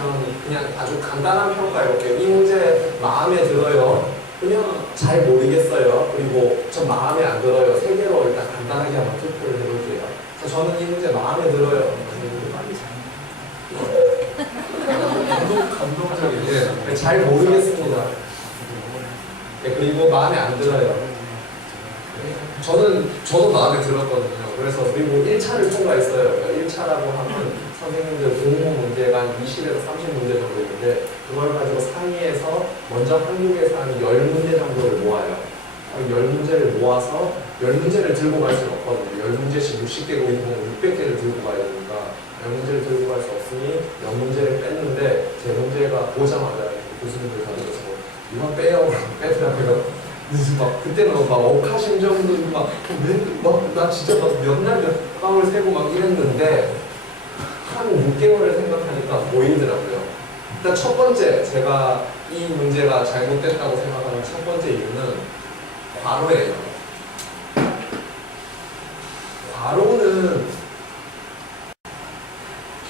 그냥 아주 간단한 평가 이렇게 이 문제 마음에 들어요. 그냥 잘 모르겠어요. 그리고 전 마음에 안 들어요. 세 개로 일단 간단하게 한번 투표를 해볼게요. 그래서 저는 이 문제 마음에 들어요. 감동적인데 잘 모르겠습니다. 그리고 마음에 안 들어요. 저도 마음에 들었거든요. 그래서 그리고 1차를 통과했어요. 1차라고 하면 선생님들 공모 문제가 한 20에서 30문제 정도 있는데 그걸 가지고 상의해서 먼저 한국에서 한 10문제 정도를 모아요. 10문제를 모아서 10문제를 들고 갈 수는 없거든요. 10문제씩 60개국이면 600개를 들고 가야 되니까 10문제를 들고 갈 수 없으니 10문제를 뺐는데 제 문제가 보자마자 교수님들 가지고서 이건 빼요. 빼더라고요. 그때는 억하심 정도로 나 진짜 몇 날 몇 밤을 새고 막 이랬는데 한 6개월을 생각하니까 보이더라고요. 일단 첫 번째 제가 이 문제가 잘못됐다고 생각하는 첫 번째 이유는 괄호예요. 괄호는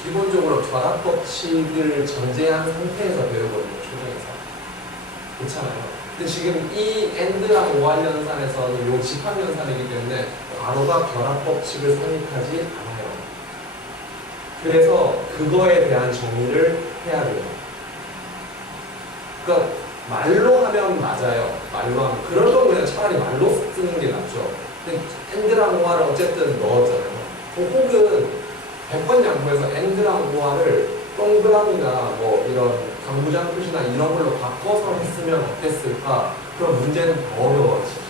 기본적으로 결합 법칙을 전제한 상태에서 배우거든요, 초등에서. 그렇잖아요. 근데 지금 이 AND랑 OR 연산에서는 요 집합 연산이기 때문에 괄호가 결합 법칙을 성립하지 않아요. 그래서 그거에 대한 정의를 해야 돼요. 그러니까 말로 하면 맞아요. 말로 하면. 그럴 거면 그냥 차라리 말로 쓰는 게 낫죠. 근데 AND랑 OR을 어쨌든 넣었잖아요. 혹은 100번 양보해서 AND랑 OR을 동그라미나 뭐 이런 강부장 표시나 이런 걸로 바꿔서 했으면 어땠을까? 그럼 문제는 더 어려워지죠.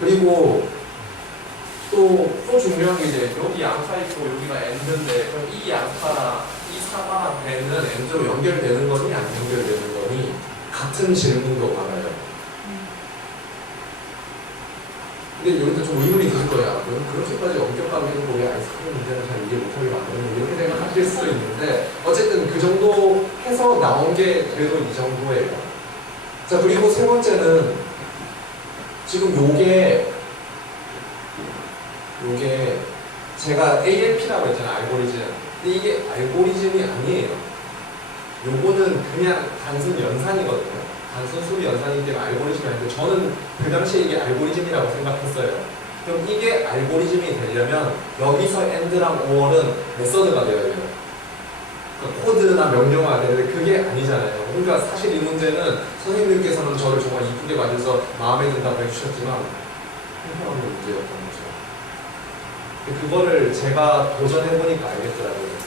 그리고 또 중요한 게 이제 여기 양파 있고 여기가 N인데 그럼 이 양파랑 이 사과랑 배는 N으로 연결되는 거니 안 연결되는 거니 같은 질문도 받아요. 근데 여기서 좀 의문이 들 거야. 그렇게까지 엄격하게 해도 왜 아이스크림 문제는 잘 이해 못하게 만드는 이렇게 생각하실 수도 있는데 어쨌든 그 정도 해서 나온 게 그래도 이 정도예요. 자, 그리고 세 번째는 지금 요게 제가 ALP라고 했잖아요. 알고리즘. 근데 이게 알고리즘이 아니에요. 요거는 그냥 단순 연산이거든요. 단순 수리 연산이기 때문에 알고리즘이 아닌데 저는 그 당시에 이게 알고리즘이라고 생각했어요. 그럼 이게 알고리즘이 되려면 여기서 AND랑 OR은 메서드가 되어야 돼요. 그러니까 코드나 명령어가 되는데 그게 아니잖아요. 그러니까 사실 이 문제는 선생님들께서는 저를 정말 이쁘게 만들어서 마음에 든다고 해주셨지만 평평한 문제였던 거죠. 그거를 제가 도전해보니까 알겠더라고요.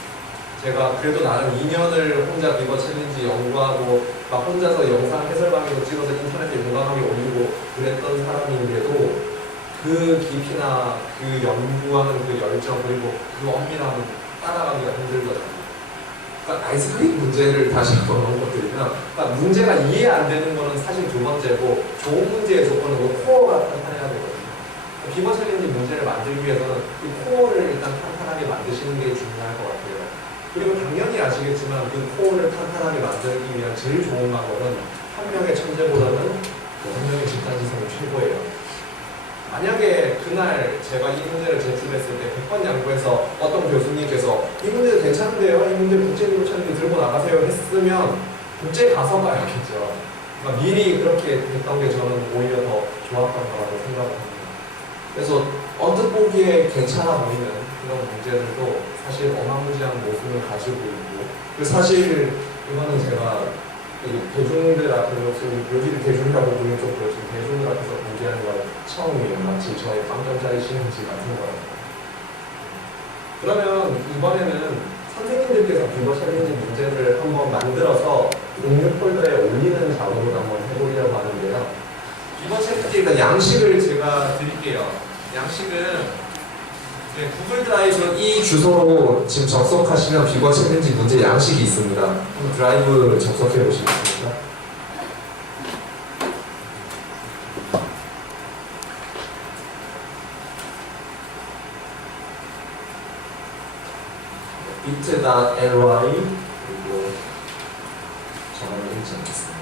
제가 그래도 나름 2년을 혼자 비버 챌린지 연구하고 막 혼자서 영상 해설 강의도 찍어서 인터넷에 공강하게 올리고 그랬던 사람인데도 그 깊이나 그 연구하는 그 열정 그리고 그 엄밀함 따라가기가 힘들더라고요. 그러니까 아이스크림 문제를 다시 한번 언급드리면 그러니까 문제가 이해 안 되는 거는 사실 두 번째고 좋은 문제의 조건은 그 코어가 탄탄해야 되거든요. 비버 챌린지 문제를 만들기 위해서는 그 코어를 일단 탄탄하게 만드시는 게 중요할 것 같아요. 그리고 당연히 아시겠지만 그 코어를 탄탄하게 만들기 위한 제일 좋은 방법은 한 명의 천재보다는 한 명의 집단지성이 최고예요. 만약에 그날 제가 이 문제를 제출했을 때 100번 양보해서 어떤 교수님께서 이 문제 괜찮은데요? 이 문제 국제비버 챌린지 들고 나가세요 했으면 국제 가서 가야겠죠. 그러니까 미리 그렇게 됐던 게 저는 오히려 더 좋았던 거라고 생각합니다. 그래서 언뜻 보기에 괜찮아 보이는 그런 문제들도 사실 어마무지한 모순을 가지고 있고 그리고 사실 이거는 제가 대중들 앞에서 여기를 대중이라고 부르는 좀 그렇지만 대중들 앞에서 공개하는 건 처음이에요. 마치 저의 0점짜리 시험지 같은 거예요. 그러면 이번에는 선생님들께서 비버 챌린지 문제를 한번 만들어서 공유 폴더에 올리는 작업을 한번 해보려고 하는데요. 비버 챌린지 일단 양식을 제가 드릴게요. 양식은 구글 드라이브 이 주소로 지금 접속하시면 비버 챌린지 문제 양식이 있습니다. 한번 드라이브 접속해 보시겠습니까? bit.ly 그리고 전화를 읽지 않겠습니다.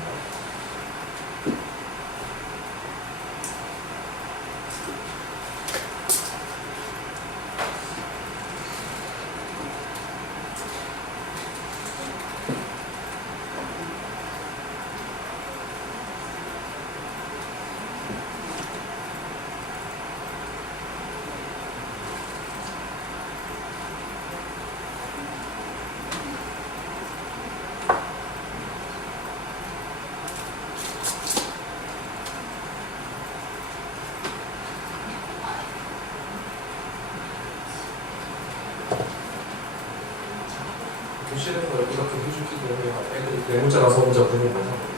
교실에서 이렇게 해주기도 해요. 애들이 뇌문자라서 혼자 분을 못하고.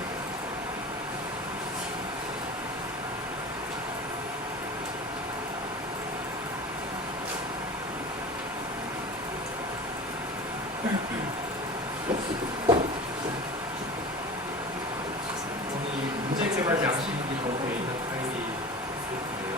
이 문제 개발 양식이 너무 있는 파일이 있을 텐데요.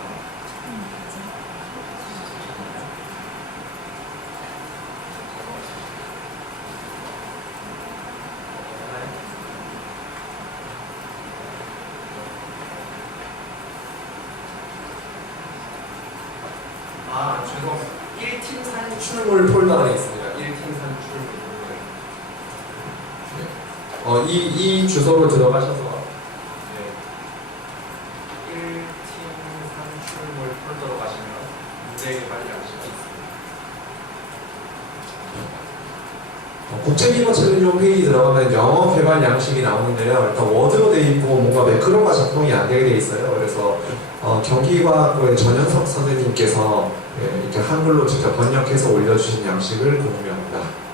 아, 죄송. 1팀 산출. 출물 폴더 안에 있습니다. 1팀 산출. 이 주소로 들어가셔서 네. 1팀 산출물 폴더로 가시면 문제 개발 양식이 있습니다. 국제비버 챌린지 홈페이지 들어가면 영어 개발 양식이 나오는데요. 일단 워드로 되어 있고 뭔가 매크로가 작동이 안 되게 되어 있어요. 그래서 경기과학부의 전현석 선생님께서 이렇게 한글로 직접 번역해서 올려주신 양식을 공유합니다.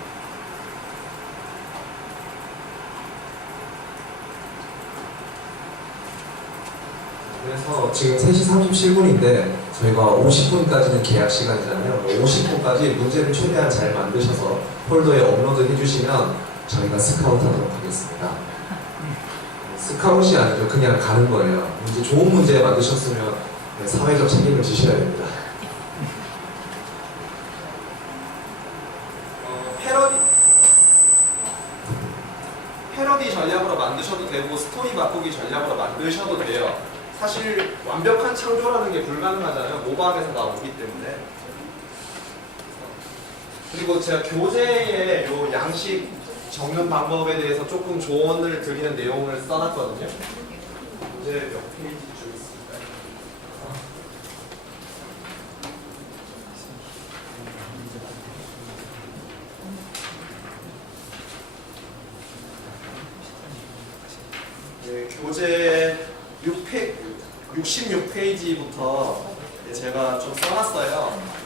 그래서 지금 3시 37분인데 저희가 50분까지는 계약 시간이잖아요. 50분까지 문제를 최대한 잘 만드셔서 폴더에 업로드 해주시면 저희가 스카우트 하도록 하겠습니다. 스카웃이 아니죠. 그냥 가는 거예요. 문제, 좋은 문제 만드셨으면 사회적 책임을 지셔야 됩니다. 패러디 전략으로 만드셔도 되고 스토리 바꾸기 전략으로 만드셔도 돼요. 사실 완벽한 창조라는 게 불가능하잖아요. 모방에서 나오기 때문에. 그리고 제가 교재에 요 양식 적는 방법에 대해서 조금 조언을 드리는 내용을 써놨거든요. 교재 몇 페이지쯤 있을까요? 네, 교재 66페이지부터 제가 좀 써놨어요.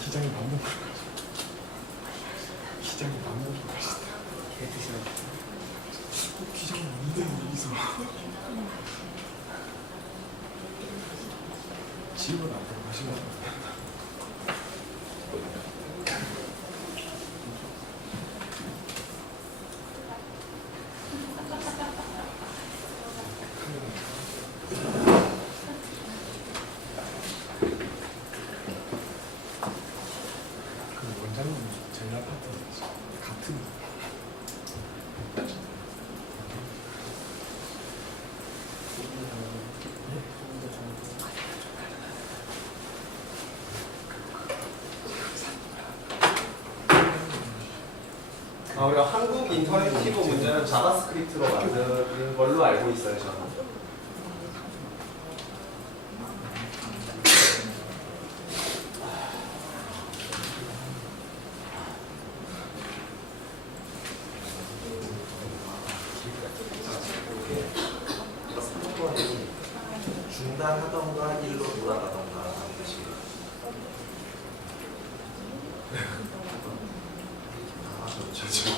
기장이 너무 기장이 너무 기장이 2대2이서 집을 안 들어가시면 원장님 저희 아파트 같은 우리가 한국 인터랙티브 문제는 자바스크립트로 만드는 걸로 알고 있어요, 저는. 중단하던가 일로 돌아가던가 하는 뜻이. 저죠.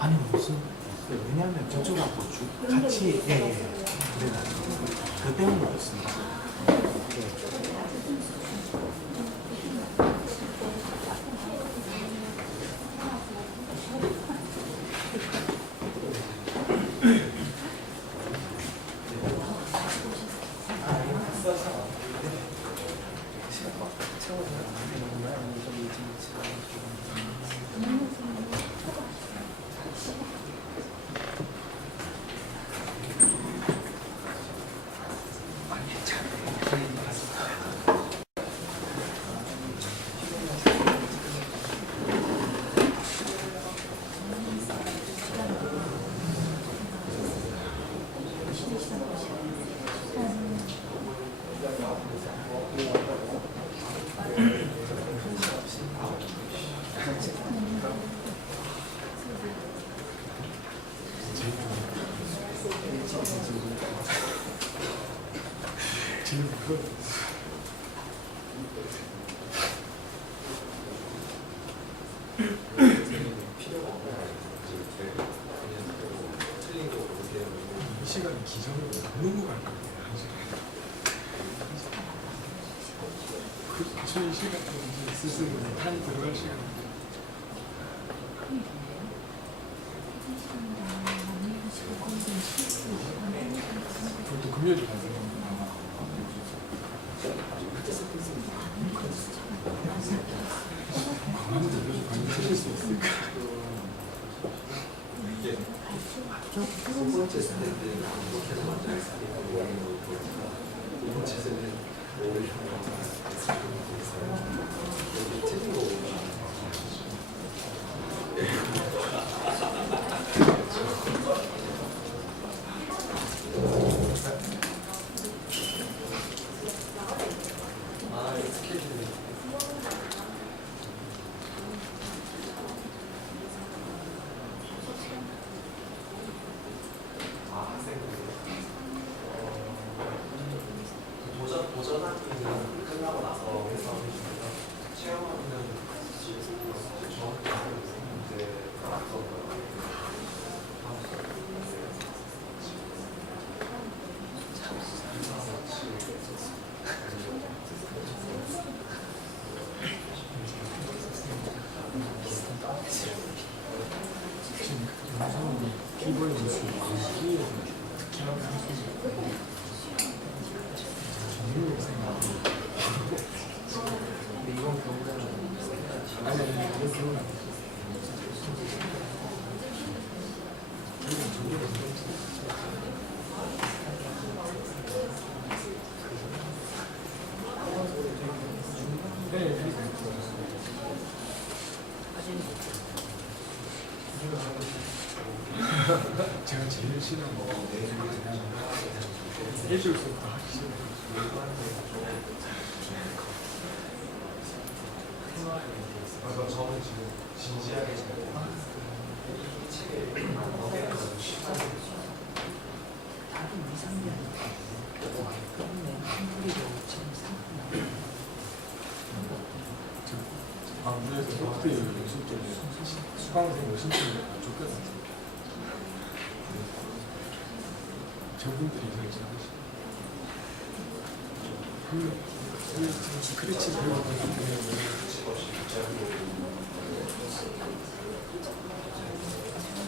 아니 무슨 왜냐면 저쪽하고 같이 예예 그래가지고 그 때문에 그렇습니다. 필요가 없는 거예요. 틀린 거 그렇게 이 시간에 기정을 너무 갈 거예요. 이 시간 좀 슬슬 탄이 들어갈 시간인데. 그것도 금요일 가세요. 틀릴 수 있으니까. 이게 첫 번째 스탠드는 이렇게 만날 수 있고 두 번째 스탠드는 오히려 여기 틀린 거 아, 이 스케줄이 도전하기는 끝나고 나서 회사원이 중에서 체험하기는 정확히 이제 앞서 기본이 있어요. 특히 하는 정밀 생각. 근데 이번 경우는 아니 그런 경우는 안 돼요. 네, 제가 제일 싫어하는 거 일주일부터 하기 싫어요. 그래서 저는 지금 진지하게 이 책에 너무 쉽다. 우리에서 소프트웨어 연습 때 수강생 연습 때 좋거든요. 저분들이 제일 잘하시고 그 스크래치 배우는 같은 경우는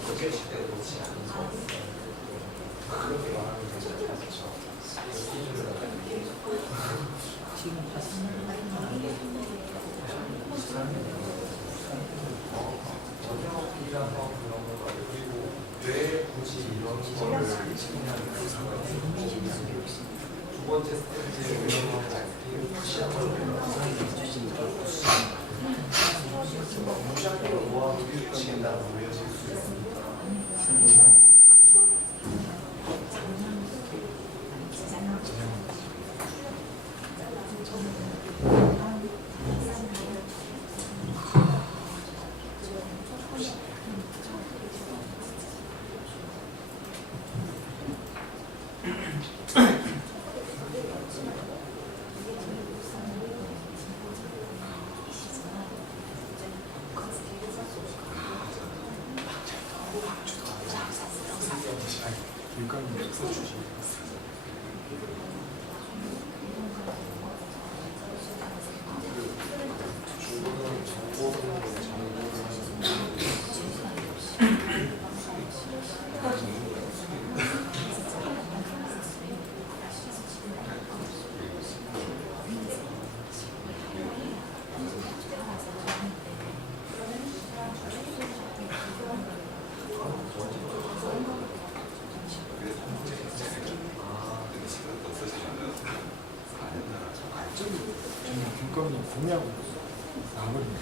그렇게 쉽게 놓지 않아서 그렇게 말하면 되지 않죠. 원형이라서 그런 거 그리고 왜 굳이 이런 거를 두 번째 스테이지에 이런 푸시한 걸 무시한 걸 모아도 지킨다고 보여질 수 있습니다. 교육감님 역사 주시고 중고는 정보 정보를 저는 교육감님 구매하고 나와버립니다.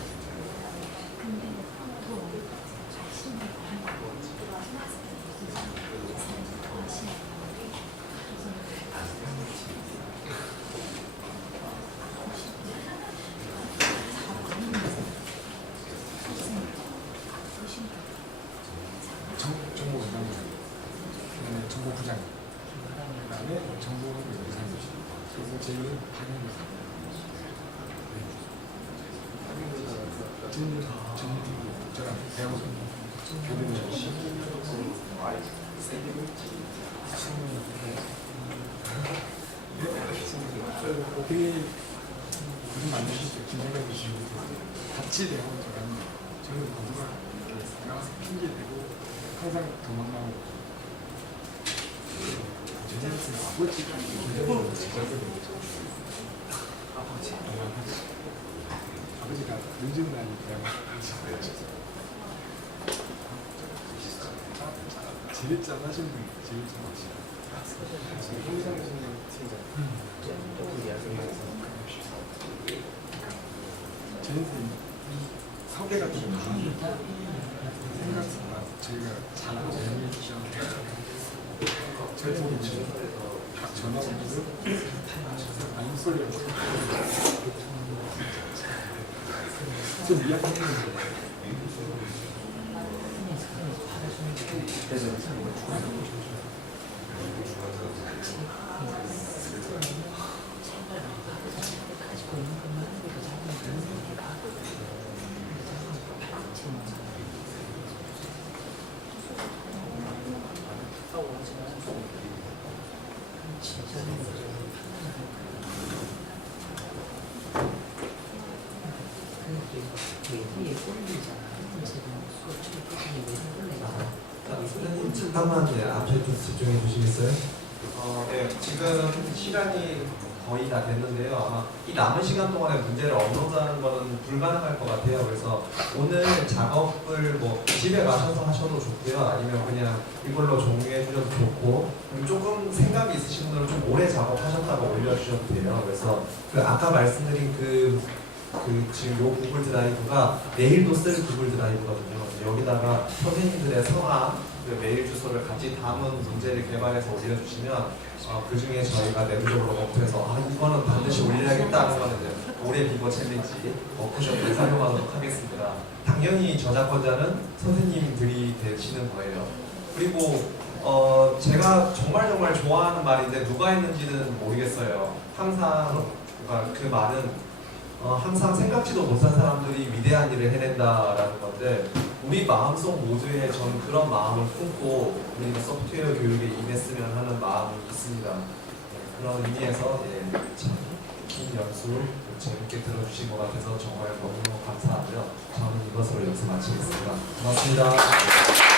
정보부장, 정보부장, 그다음에 정보부장. 그래서 제일 반영입니다. 저랑 대학원 교대를 되게 무슨 만드실 때 긴장감이 있는데 같이 대학원 저랑 저는 모두가 이렇게 나가서 핑계대고 항상 도망가고 제니스는 아버지가 아버지가 늦은 나이니까 제일 짠하신 분이 제일 짠하시고 항상 제니스는 설계 같은 거 생각보다 저희가 잘하고 저희 보기 전화 오기도 안 쏠려요. 좀 이야기했는데 소장님 잠깐만 앞에 좀 집중해 주시겠어요? 네, 지금 시간이 거의 다 됐는데요. 아마 이 남은 시간 동안에 문제를 업로드하는 거는 불가능할 것 같아요. 그래서 오늘 작업을 뭐 집에 가셔서 하셔도 좋고요. 아니면 그냥 이걸로 종료해 주셔도 좋고, 조금 생각이 있으신 분들은 좀 오래 작업하셨다고 올려주셔도 돼요. 그래서 그 아까 말씀드린 그 지금 요 구글 드라이브가 내일도 쓸 구글 드라이브거든요. 여기다가 선생님들의 성함, 그 메일 주소를 같이 담은 문제를 개발해서 올려주시면 그 중에 저희가 내부적으로 검토해서 이거는 반드시 올려야겠다 하는 거는 이제 올해 비버 챌린지 워크숍을 활용하도록 하겠습니다. 당연히 저작권자는 선생님들이 되시는 거예요. 그리고 제가 정말 좋아하는 말인데 누가 했는지는 모르겠어요. 항상 그 말은 항상 생각지도 못한 사람들이 위대한 일을 해낸다라는 건데, 우리 마음속 모두에 저는 그런 마음을 품고 우리가 소프트웨어 교육에 임했으면 하는 마음이 있습니다. 그런 의미에서 참 긴 연수 재밌게 들어주신 것 같아서 정말 너무너무 감사하고요. 저는 이것으로 연수 마치겠습니다. 고맙습니다.